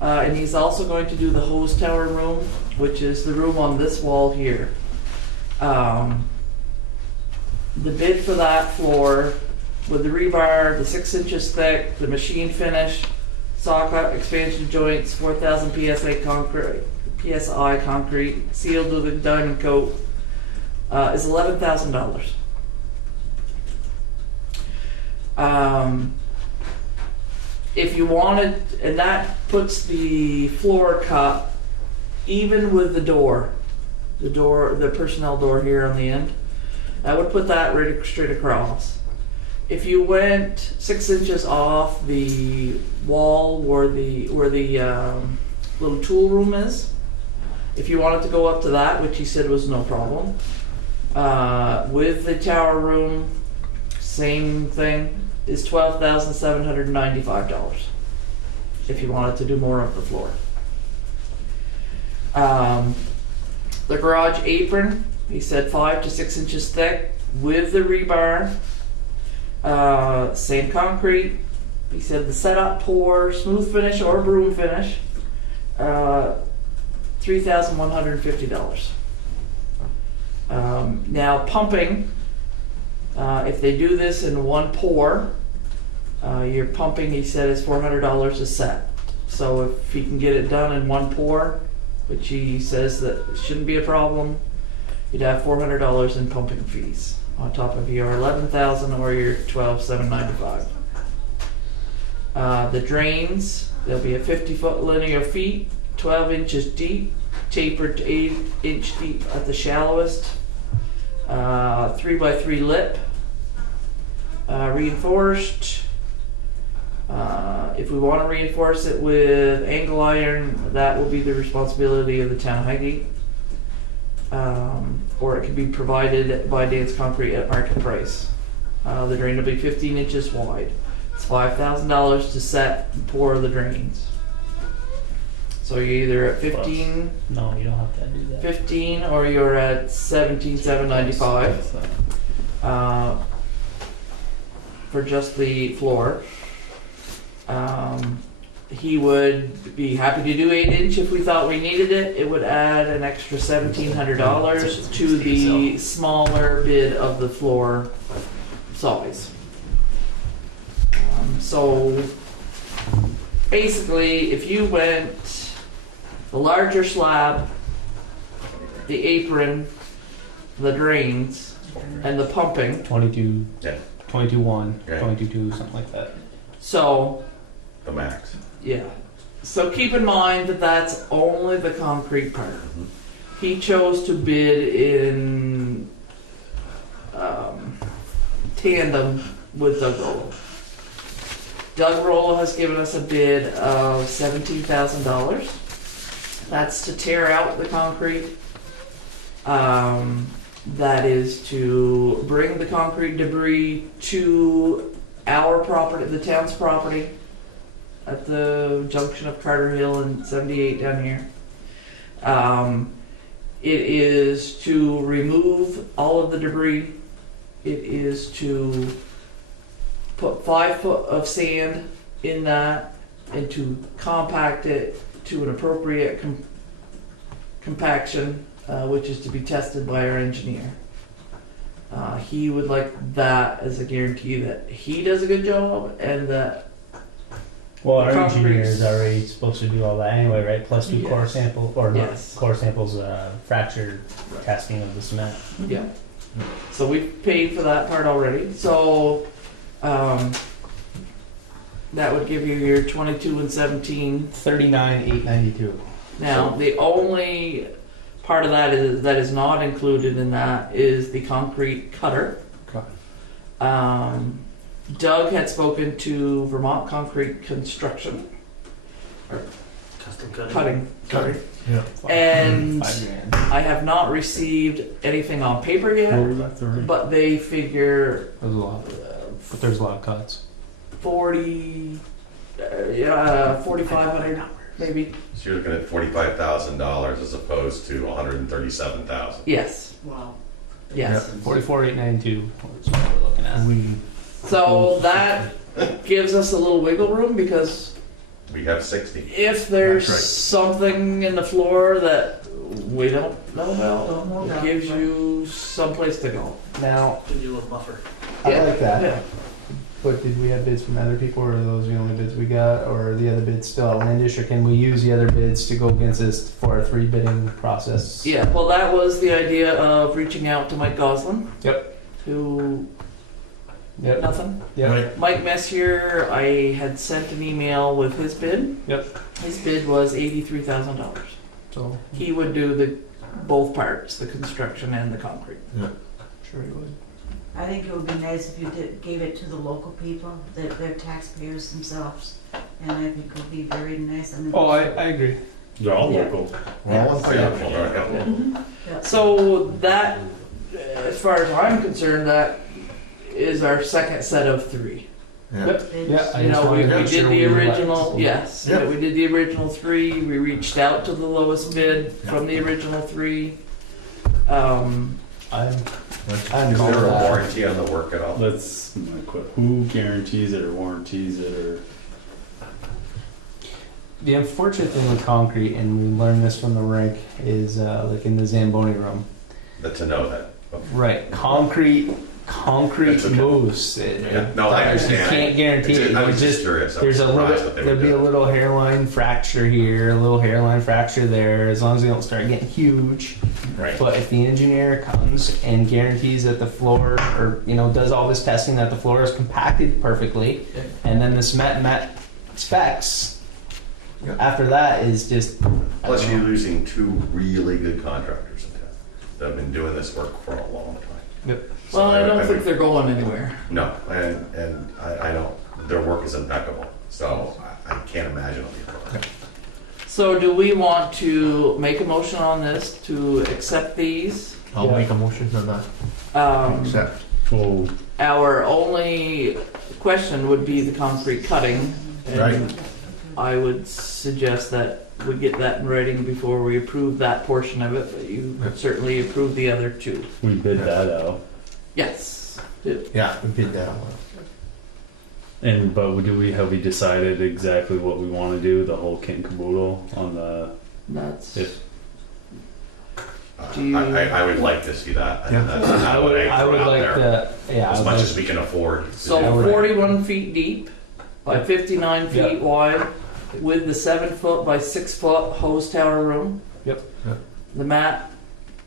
and he's also going to do the hose tower room, which is the room on this wall here. The bid for that floor, with the rebar, the 6 inches thick, the machine finish, socket expansion joints, 4,000 PSI concrete, sealed with a diamond coat, is $11,000. if you wanted, and that puts the floor cut even with the door, the personnel door here on the end. I would put that right straight across. If you went 6 inches off the wall where the little tool room is, if you wanted to go up to that, which he said was no problem, with the tower room, same thing, is $12,795 if you wanted to do more of the floor. The garage apron, he said 5 to 6 inches thick with the rebar, same concrete. He said the setup pour, smooth finish or broom finish, $3,150. Now pumping, if they do this in one pour, your pumping, he said, is $400 a set. So if he can get it done in one pour, which he says that shouldn't be a problem, you'd have $400 in pumping fees on top of your $11,000 or your $12,795. The drains, there'll be a 50-foot linear feet, 12 inches deep, tapered to 8-inch deep at the shallowest, 3x3 lip, reinforced. If we want to reinforce it with angle iron, that will be the responsibility of the town of Highgate. Or it can be provided by Dance Concrete at market price. The drain will be 15 inches wide. It's $5,000 to set and pour the drains. So you're either at 15. No, you don't have to do that. 15, or you're at 17,795 for just the floor. He would be happy to do 8-inch if we thought we needed it. It would add an extra $1,700 to the smaller bid of the floor size. So basically, if you went the larger slab, the apron, the drains, and the pumping. 22, Yeah. 22.1, Okay. 22.2, something like that. So, The max. yeah. So keep in mind that that's only the concrete part. He chose to bid in tandem with Doug Rollo. Doug Rollo has given us a bid of $17,000. That's to tear out the concrete. That is to bring the concrete debris to our property, the town's property, at the junction of Carter Hill and 78 down here. It is to remove all of the debris. It is to put 5 foot of sand in that and to compact it to an appropriate compaction, which is to be tested by our engineer. He would like that as a guarantee that he does a good job and that. Well, our concrete's- engineer is already supposed to do all that anyway, right? Plus do core Yes. sample, or not Yes. core samples, fracture testing of the cement. Yeah. So we've paid for that part already. So that would give you your 22 and 17. 39,892. Now the only part of that is not included in that is the concrete cutter. Doug had spoken to Vermont Concrete Construction. Custom cutting. Cutting. Sorry. Yeah. And $5,000. I have not received anything on paper What yet, was that, 30? but they figure There's a lot, but there's a lot of cuts. 4,500 maybe. So you're looking at $45,000 as opposed to $137,000. Yes. Wow. Yes. 44,892 is what we're looking at. So that gives us a little wiggle room because We have 60. if there's That's right. something in the floor that we don't know about, it gives you some place to go. Now, Give you a little buffer. I like that. Yeah. But did we have bids from other people, or are those the only bids we got, or are the other bids still outlandish, or can we use the other bids to go against this for our 3 bidding process? Yeah, well, that was the idea of reaching out to Mike Goslin. Yep. Who Yep. Nothing? Yep. Right. Mike Messier, I had sent an email with his bid. Yep. His bid was $83,000. So He would do both parts, the construction and the concrete. sure he would. I think it would be nice if you gave it to the local people, that they're taxpayers themselves. And I think it would be very nice. I mean, Oh, I agree. They're all Yeah. local. yeah. So that, as far as I'm concerned, that is our second set of 3. Yep. Yeah. I You just know, we wanted to make did sure the we original, let- yes, Yep. we did the original 3, we reached out to the lowest bid from the original 3. I'm Is cool there with a that. warranty on the work at all? That's my question. Who guarantees it or warranties it or? The unfortunate thing with concrete, and we learned this from the rink, is like in the Zamboni room. That to know that. Right, concrete That's okay. moves. Yeah. No, I understand. You can't guarantee it. I You was just curious. I There's was a surprised little, that they there'll would be do a it. little hairline fracture here, a little hairline fracture there, as long as they don't start getting huge. Right. But if the engineer comes and guarantees that the floor, or does all this testing that the floor is compacted perfectly, and then the cement met specs, Yeah. after that is just. Plus, you're losing 2 really good contractors in town that have been doing this work for a long time. Yep. So Well, I don't would- think they're going anywhere. No, and I know their work is impeccable, so I can't imagine it'll be a problem. So do we want to make a motion on this to accept these? I'll make a motion on that. Accept. Well, Our only question would be the concrete cutting. And Right. I would suggest that we get that in writing before we approve that portion of it, but you certainly approve the other 2. we bid that out. Yes. Yeah, we did that one. But have we decided exactly what we want to do? The whole kit and caboodle on the. That's. If Do you- I would like to see that. Yeah. That's kind of what I I throw would out like there. to, yeah. I As would much like- as we can afford. to So do. 41 feet deep by 59 feet Yep. wide with the 7 foot by 6 foot hose tower room. Yep. Yep. The mat,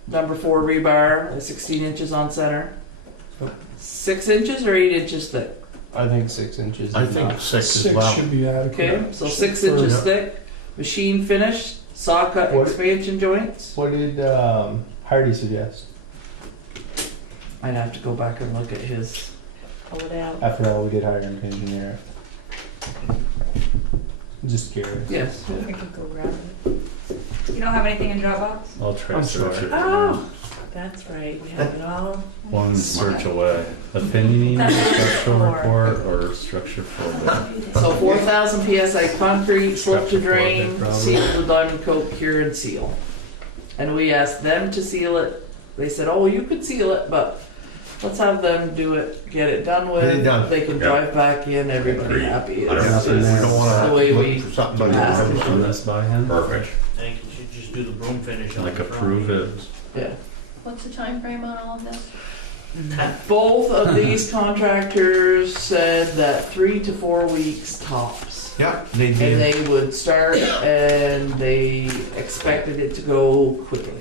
number 4 rebar, 16 inches on center. Yep. 6 inches or 8 inches thick? I think 6 inches. I is think enough. 6 as 6 well. should be adequate. Okay, so 6 inches Yeah. thick, machine finished, saw cut What- expansion joints. What did Hardy suggest? I'd have to go back and look at his. Pull it out. After all, we did hire an engineer. Just curious. Yes. I could go grab it. You don't have anything in Dropbox? I'll try I'm to search sure. it. Oh, that's right, we have it all. One search away. Opinion, structural report, or structure for. So 4,000 PSI concrete, slope to drain, Probably. seal with diamond coat, cure and seal. And we asked them to seal it. They said, oh, you could seal it, but let's have them do it, get it done with. Get it done. They can Yeah. drive back in, everybody Agreed. happy. It's 100%. We just don't wanna the way look we for something asked to Run this by him. Perfect. I think you should just do the broom finish on Like the front. approve it. yeah. What's the time frame on all of this? Both of these contractors said that 3 to 4 weeks tops. Yeah, they And did. they would start and they expected it to go quickly.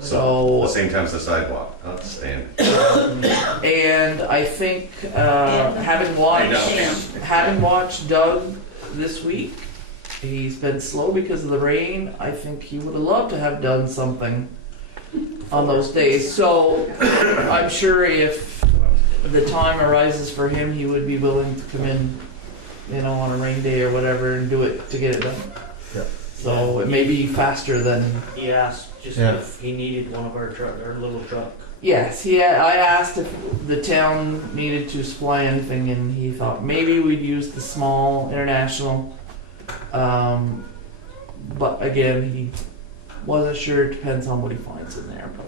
The So, same time as the sidewalk. Outstanding. and I think, having watched Doug this week, he's been slow because of the rain. I think he would have loved to have done something on those days. So I'm sure if the time arises for him, he would be willing to come in, on a rain day or whatever and do it to get it done. Yeah. So it may be faster than. He asked just Yeah. if he needed one of our little truck. Yes, I asked if the town needed to supply anything, and he thought maybe we'd use the small international. But again, he wasn't sure. It depends on what he finds in there. But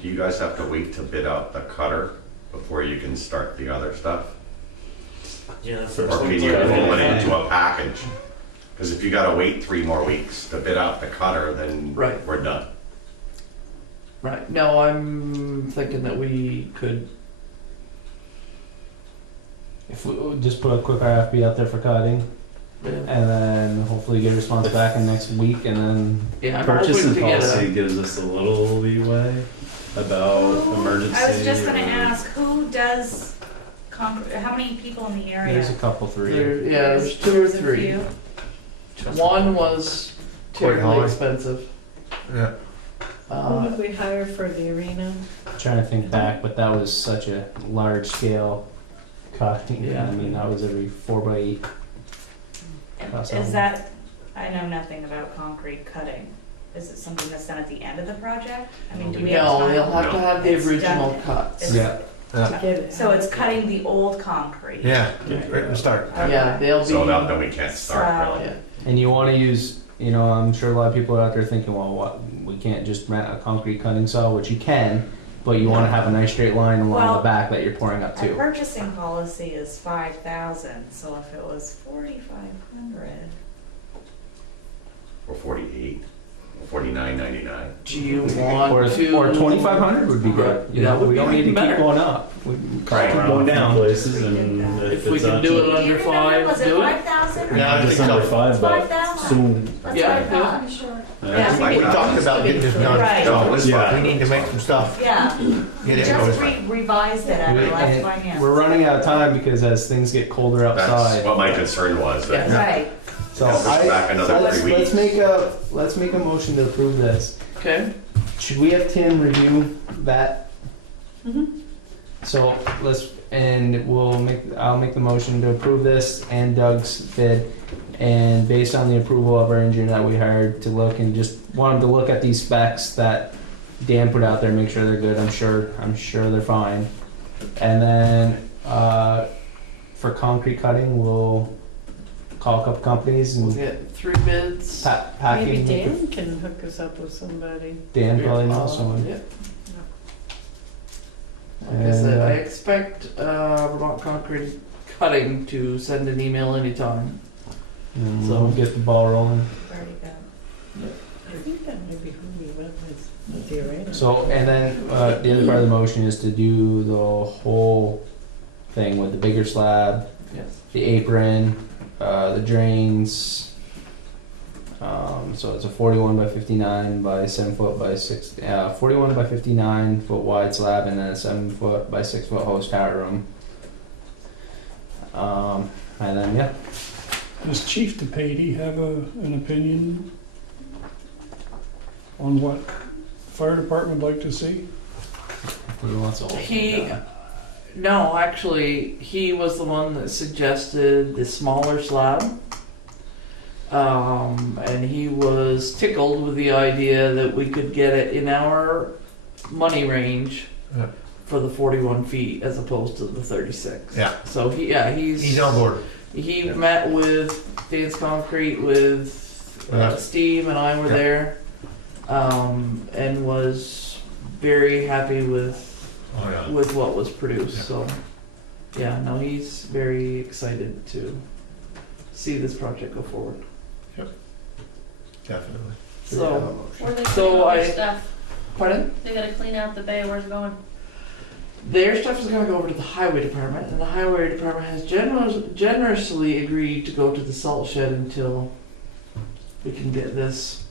Do you guys have to wait to bid out the cutter before you can start the other stuff? Yeah, that's Or can you roll it into a package? Because if you gotta wait 3 more weeks to bid out the cutter, then Right. we're done. right, no, I'm thinking that we could. If we would just put a quick RFP out there for cutting, and then hopefully get a response back in next week, and then Yeah, I'm hoping Purchasing to get policy a. gives us a little leeway about emergency. I was just gonna or- ask, who does how many people in the area? There's a couple, three. There's two or There's a three. few. One was terribly high. expensive. Yeah. Who did we hire for the arena? Trying to think back, but that was such a large scale cut. Yeah. I mean, that was every 4x8. Is that, I know nothing about concrete cutting. Is it something that's done at the end of the project? I mean, do we have No, time? they'll have to have the It's original done- cuts. it's- Yeah. To get it So out it's there. cutting the old concrete? Yeah, right in the start. Yeah, they'll be. So then we can't start So- really. Yeah. And you want to use, you know, I'm sure a lot of people are out there thinking, well, what, we can't just rent a concrete cutting saw, which you can, but you want to have a nice straight line along Well, the back that you're pouring up Our to. purchasing policy is 5,000, so if it was 4,500. Or 48, or 49.99. Do you want Or, to? or 2,500 would be good. You That know, would we be don't need to even keep better. going up. We can Right. keep going down. places, and If we can do it Do you under remember, five, was it do it. 5,000? Yeah, I think Just under so. 5, but 5,000. soon. That's Yeah, what I thought. I'm sure. Yeah. We talked about getting this done. Right. No, it's Yeah. fine. We need to make some stuff, Yeah, get it just going. revised it at the last And finance. we're running out of time because as things get colder That's outside. what my concern was. that- Right. So Yeah, push it back another let's, 3 weeks. let's make a motion to approve this. Okay. Should we have Tim review that? Mhm. So I'll make the motion to approve this and Doug's bid. And based on the approval of our engineer that we hired to look and just want him to look at these specs that Dan put out there, make sure they're good. I'm sure they're fine. And then, for concrete cutting, we'll call a couple companies We'll and get 3 bids. packing. Maybe Dan can hook us up with somebody. Dan probably knows someone. Yeah. Like I And, said, I expect Vermont Concrete Cutting to send an email anytime. And So- we'll get the ball rolling. Already got. I think that might be who we went with the arena. So, and then the other part of the motion is to do the whole thing with the bigger slab, Yes. the apron, the drains. So it's a 41 by 59 by 7 foot by 6, 41 by 59 foot wide slab, and then a 7 foot by 6 foot hose tower room. And then yeah, Does Chief DePady have an opinion on what fire department would like to see? he wants a whole thing done. No, actually, he was the one that suggested the smaller slab. And he was tickled with the idea that we could get it in our money range Yeah. for the 41 feet as opposed to the 36. Yeah. So he's on board. He met with Dan's Concrete with Yeah. Steve and I were Yeah. there, and was very happy with Oh, yeah. with what was produced. Yeah. So, yeah, no, he's very excited to see this project go forward. Definitely. So, Where are they So putting all their I- stuff? pardon? They gotta clean out the bay, where's it going? Their stuff is going to go over to the highway department, and the highway department has generously agreed to go to the salt shed until we can get this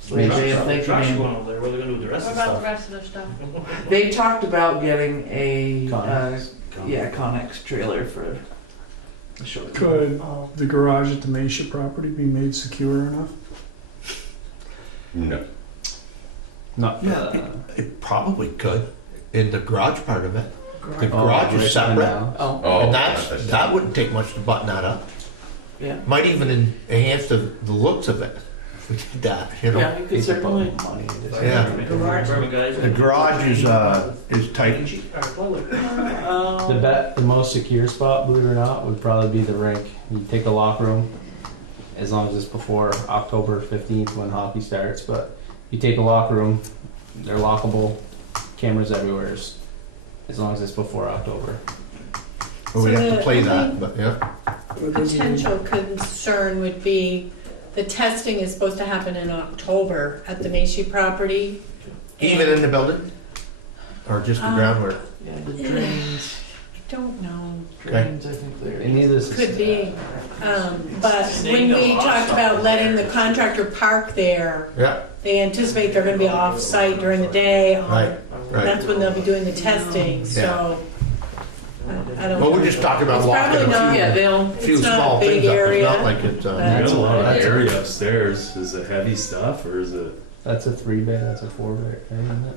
slate bay and thinking Truck's in. going over there, what are they gonna do with the rest What of the about the stuff? rest of their stuff? They talked about getting a Connex. Connex trailer for the short. Could the garage at the Mesa property be made secure enough? No. Not Yeah, it probably could, in the garage part of it. The Oh, garage right is separate, now. Oh, Oh, and that wouldn't take much to button that up. yeah. Might even enhance the looks of it, if we did that, you know? Yeah, you could certainly. money into it. Yeah. Department guys. The garage is tight. The most secure spot, believe it or not, would probably be the rink. You take a lock room, as long as it's before October 15th when hockey starts. But you take a lock room, they're lockable, cameras everywhere, as long as it's before October. Well, we'd So have to the play that, only- but yeah. Potential concern would be the testing is supposed to happen in October at the Maishi property. Even in the building? Or just the groundwork? Yeah, the drains. I don't know. Drains, I think they're. Any of this Could is, be. But when we talked about letting the contractor park there, Yeah, they anticipate they're gonna be off-site during the day. right, right. That's when they'll be doing the testing, so I don't Well, know. we're just talking about It's walking probably not- a Yeah, they'll, few It's not small a big things up. It's area. not like it's, You That's got a lot of what it is. area upstairs. Is it heavy stuff or is it? That's a 3-bed, that's a 4-bed thing, isn't it?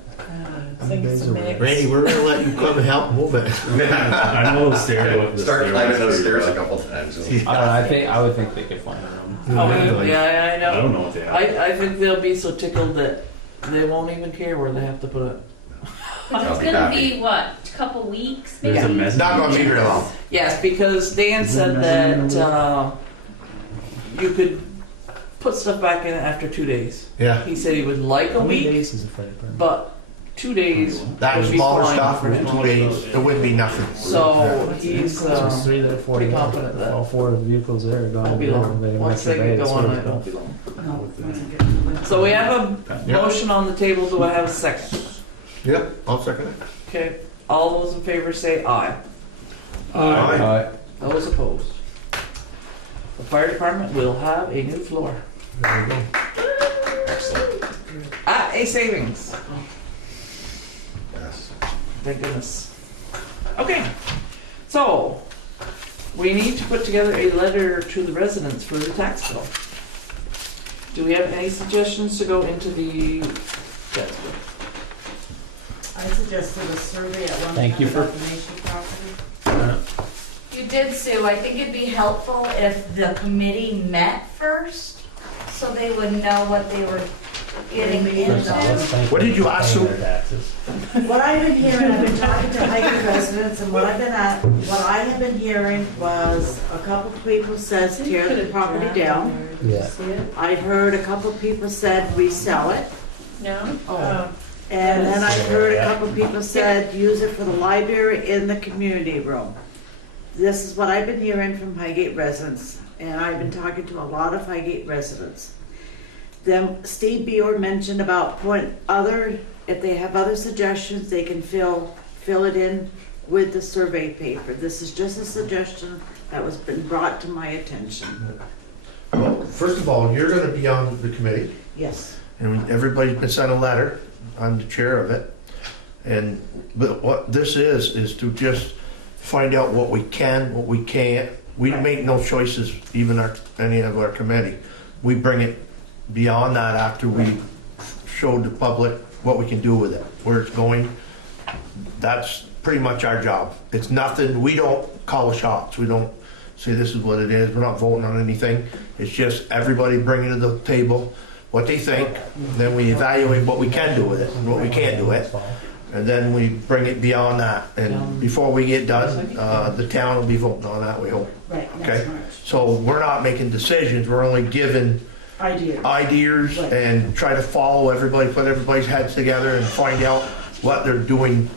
I think it's a mix. Randy, we're gonna let you come and help move it. I know the stair. Start climbing those stairs a couple times. I would think they could find a room. oh, Really? yeah, I know. I don't know what they have. I think they'll be so tickled that they won't even care where they have to put it. But I'll it's be gonna happy. be, what, a couple weeks maybe? There's a message. Not gonna be very long. Yes, because Dan said that you could put stuff back in after 2 days. Yeah. He said he would like a How many week, days is a fire department? but 2 days That would be smaller fine stuff for in him. 2 days, it wouldn't be nothing. So he's So 3 there, 4 pretty there. confident that All 4 of the vehicles there are gone. won't be long. Once they get going, it won't be long. So we have a Yeah. motion on the table. Do I have a second? Yep, I'll second it. Okay. All those in favor say aye. Aye. Those opposed. The fire department will have a new floor. There you go. Excellent. At a savings. Yes. Thank goodness. Okay. So, we need to put together a letter to the residents for the tax bill. Do we have any suggestions to go into the tax bill? I suggested a survey at one Thank time you for- about the Macy property. You did, Sue. I think it'd be helpful if the committee met first, so they would know what they were getting into. What did you ask, Sue? What I've been hearing, I've been talking to Highgate residents, and what I have been hearing was a couple people says tear the property down. Yeah. I heard a couple people said resell it. No? Oh. And then I heard a couple people said use it for the library in the community room. This is what I've been hearing from Highgate residents, and I've been talking to a lot of Highgate residents. Then Steve Bior mentioned about if they have other suggestions, they can fill it in with the survey paper. This is just a suggestion that was been brought to my attention. Well, first of all, you're gonna be on the committee, Yes. and everybody's been sent a letter. I'm the chair of it. But what this is to just find out what we can, what we can't. We make no choices, even any of our committee. We bring it beyond that after we showed the public what we can do with it, where it's going. That's pretty much our job. It's nothing, we don't call the shots. We don't say this is what it is. We're not voting on anything. It's just everybody bringing to the table what they think. Then we evaluate what we can do with it and what we can't do it. And then we bring it beyond that. And before we get done, the town will be voting on that, we hope. Right, Okay? So we're not making decisions, we're only giving ideas Right. and try to follow everybody, put everybody's heads together and find out what they're doing,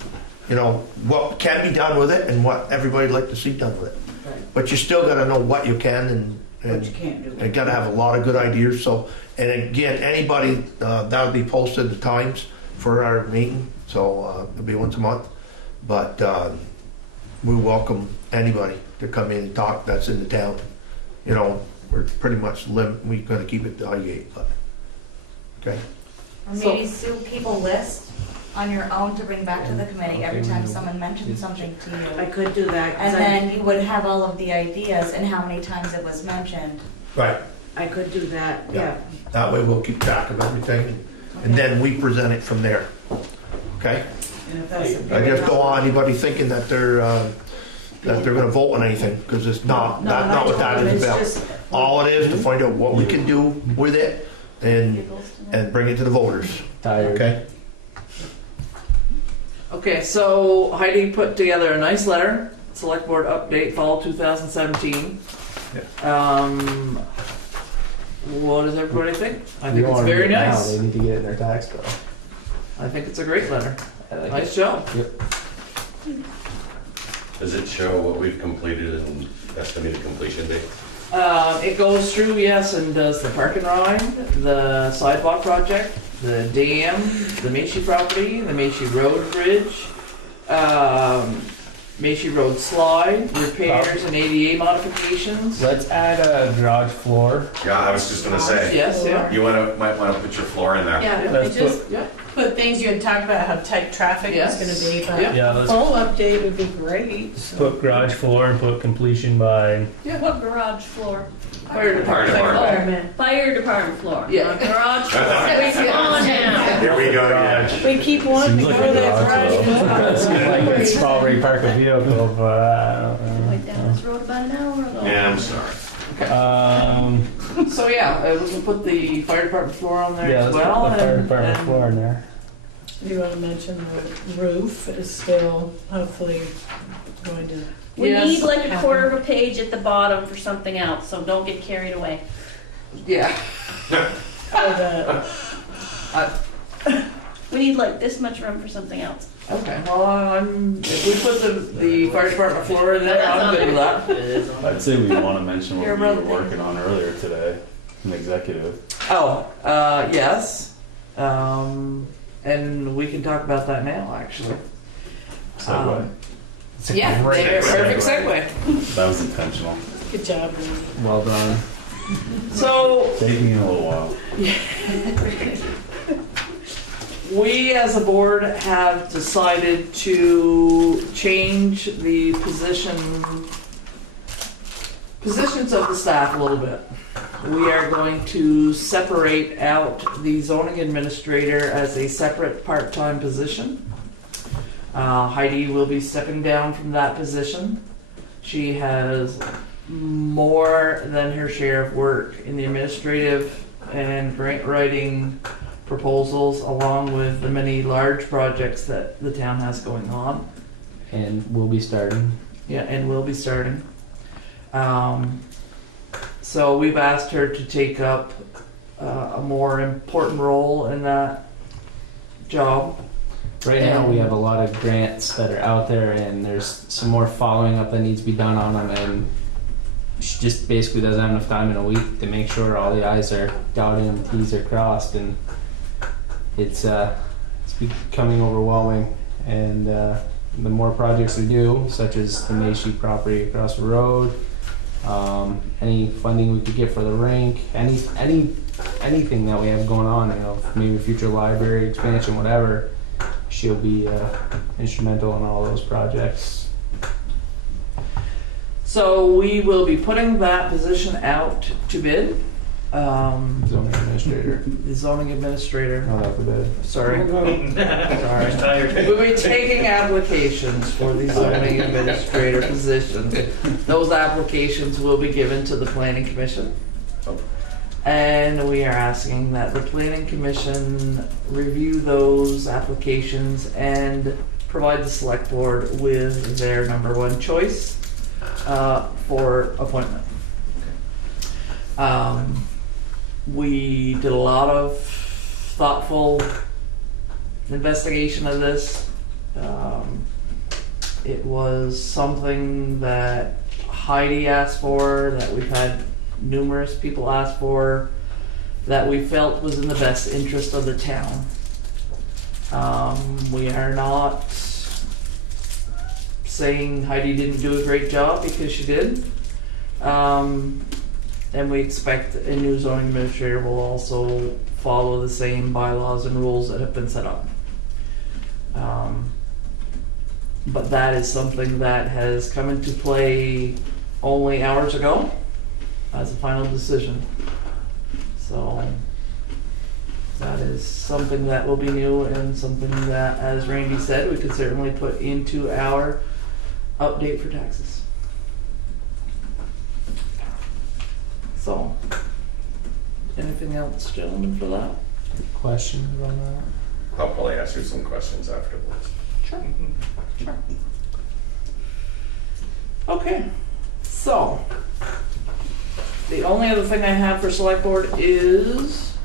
what can be done with it and what everybody'd like to see done with it. Right. But you still gotta know what you can and What you can't do. you gotta have a lot of good ideas, so, and again, anybody, that'll be posted the times for our meeting, so, it'll be once a month. But, we welcome anybody to come in and talk that's in the town. We're pretty much we gotta keep it to Highgate, but, okay? Or maybe, Sue, keep a list on your own to bring back to the committee every time someone mentions something to you. I could do that. 'cause And then you would have all of the ideas and how many times it was mentioned. Right. I could do that, Yeah. yeah. That way we'll keep track of everything, and then we present it from there, okay? And if that's I just don't want anybody thinking that they're gonna vote on anything, because it's not, No, that's not what that is it's about. just- All it is to find out what we can do with it and bring it to the voters, Tired. okay? Okay, so Heidi put together a nice letter, select board update, fall 2017. What does everybody think? I You think don't it's wanna very do it now, nice. They need to get it in their tax bill. I think it's a great letter. I like Nice job. Yep. Does it show what we've completed and estimated completion date? It goes through, yes, and does the park and ride, the sidewalk project, the dam, the Macy property, the Macy Road Bridge, Macy Road slide, repairs and ADA modifications. Let's add a garage floor. Yeah, I was just gonna say. Yes, yeah. You might wanna put your floor in there. Yeah, I Let's just, Yeah. put things you had talked about how tight traffic Yes. was gonna be, but Yeah. Yeah, let's full update would be great. so. put garage floor and put completion by. What garage floor? Fire department. Fire department floor. Yeah. Not garage floor. Wait, come on now. Here we go again. We keep wanting to Seems go like to a that garage, garage. Seems like it's probably park a vehicle, but I don't know. Went down this road about an hour ago. Yeah, I'm sorry. So yeah, we can put the fire department floor on there Yeah, as let's well. put the fire department and floor in there. Do you want to mention the roof is still hopefully going to? We Yes. need like a quarter of a page at the bottom for something else, so don't get carried away. yeah. Oh, We need like this much room for something else. Okay. Well, if we put the fire department floor in there, I'm good with that. It is on. I'd say we want to mention what Your we were brother. working on earlier today, an executive. Oh, yes. And we can talk about that now, actually. Segue. It's a Yeah, great perfect segue. segue. That was intentional. good job, Randy. Well done. So, Taking a little while. we as a board have decided to change the positions of the staff a little bit. We are going to separate out the zoning administrator as a separate part-time position. Heidi will be stepping down from that position. She has more than her share of work in the administrative and grant writing proposals, along with the many large projects that the town has going on. And we'll be starting. Yeah, and will be starting. So we've asked her to take up a more important role in that job. Right now, we have a lot of grants that are out there, and there's some more following up that needs to be done on them, and she just basically doesn't have enough time in a week to make sure all the I's are dotted and T's are crossed, and it's becoming overwhelming. And the more projects we do, such as the Macy property across the road, any funding we could get for the rink, anything that we have going on, maybe future library expansion, whatever, she'll be instrumental in all those projects. So we will be putting that position out to bid. Zoning administrator. The zoning administrator. Not out the bid. Sorry. Sorry. He's tired. We'll be taking applications for the zoning administrator position. Those applications will be given to the planning commission. And we are asking that the planning commission review those applications and provide the select board with their number one choice for appointment. We did a lot of thoughtful investigation of this. It was something that Heidi asked for, that we've had numerous people ask for, that we felt was in the best interest of the town. We are not saying Heidi didn't do a great job, because she did. And we expect a new zoning administrator will also follow the same bylaws and rules that have been set up. But that is something that has come into play only hours ago as a final decision. So that is something that will be new, and something that, as Randy said, we could certainly put into our update for taxes. So, anything else, gentlemen, for that? Questions on that? I'll probably ask you some questions afterwards. Sure. Sure. Okay, so the only other thing I have for select board is,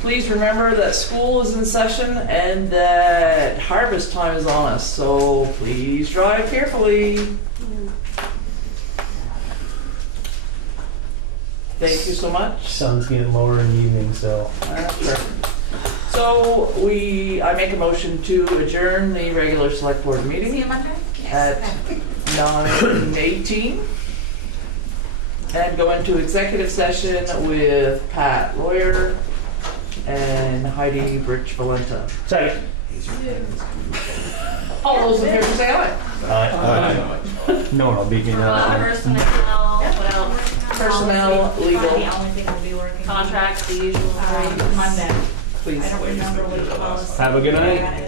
please remember that school is in session and that harvest time is on us, so please drive carefully. Thank you so much. Sun's getting lower in the evening, so. That's perfect. So I make a motion to adjourn the regular select board meeting at 9:18 and go into executive session with Pat, lawyer, and Heidi Rich Valenta. Second. All those in favor say aye. No one will beat me now. Personnel, what else? Personnel, legal, The only thing we'll be working on. Contracts, the usual three. Monday. please. I don't remember what it was. Have a good night.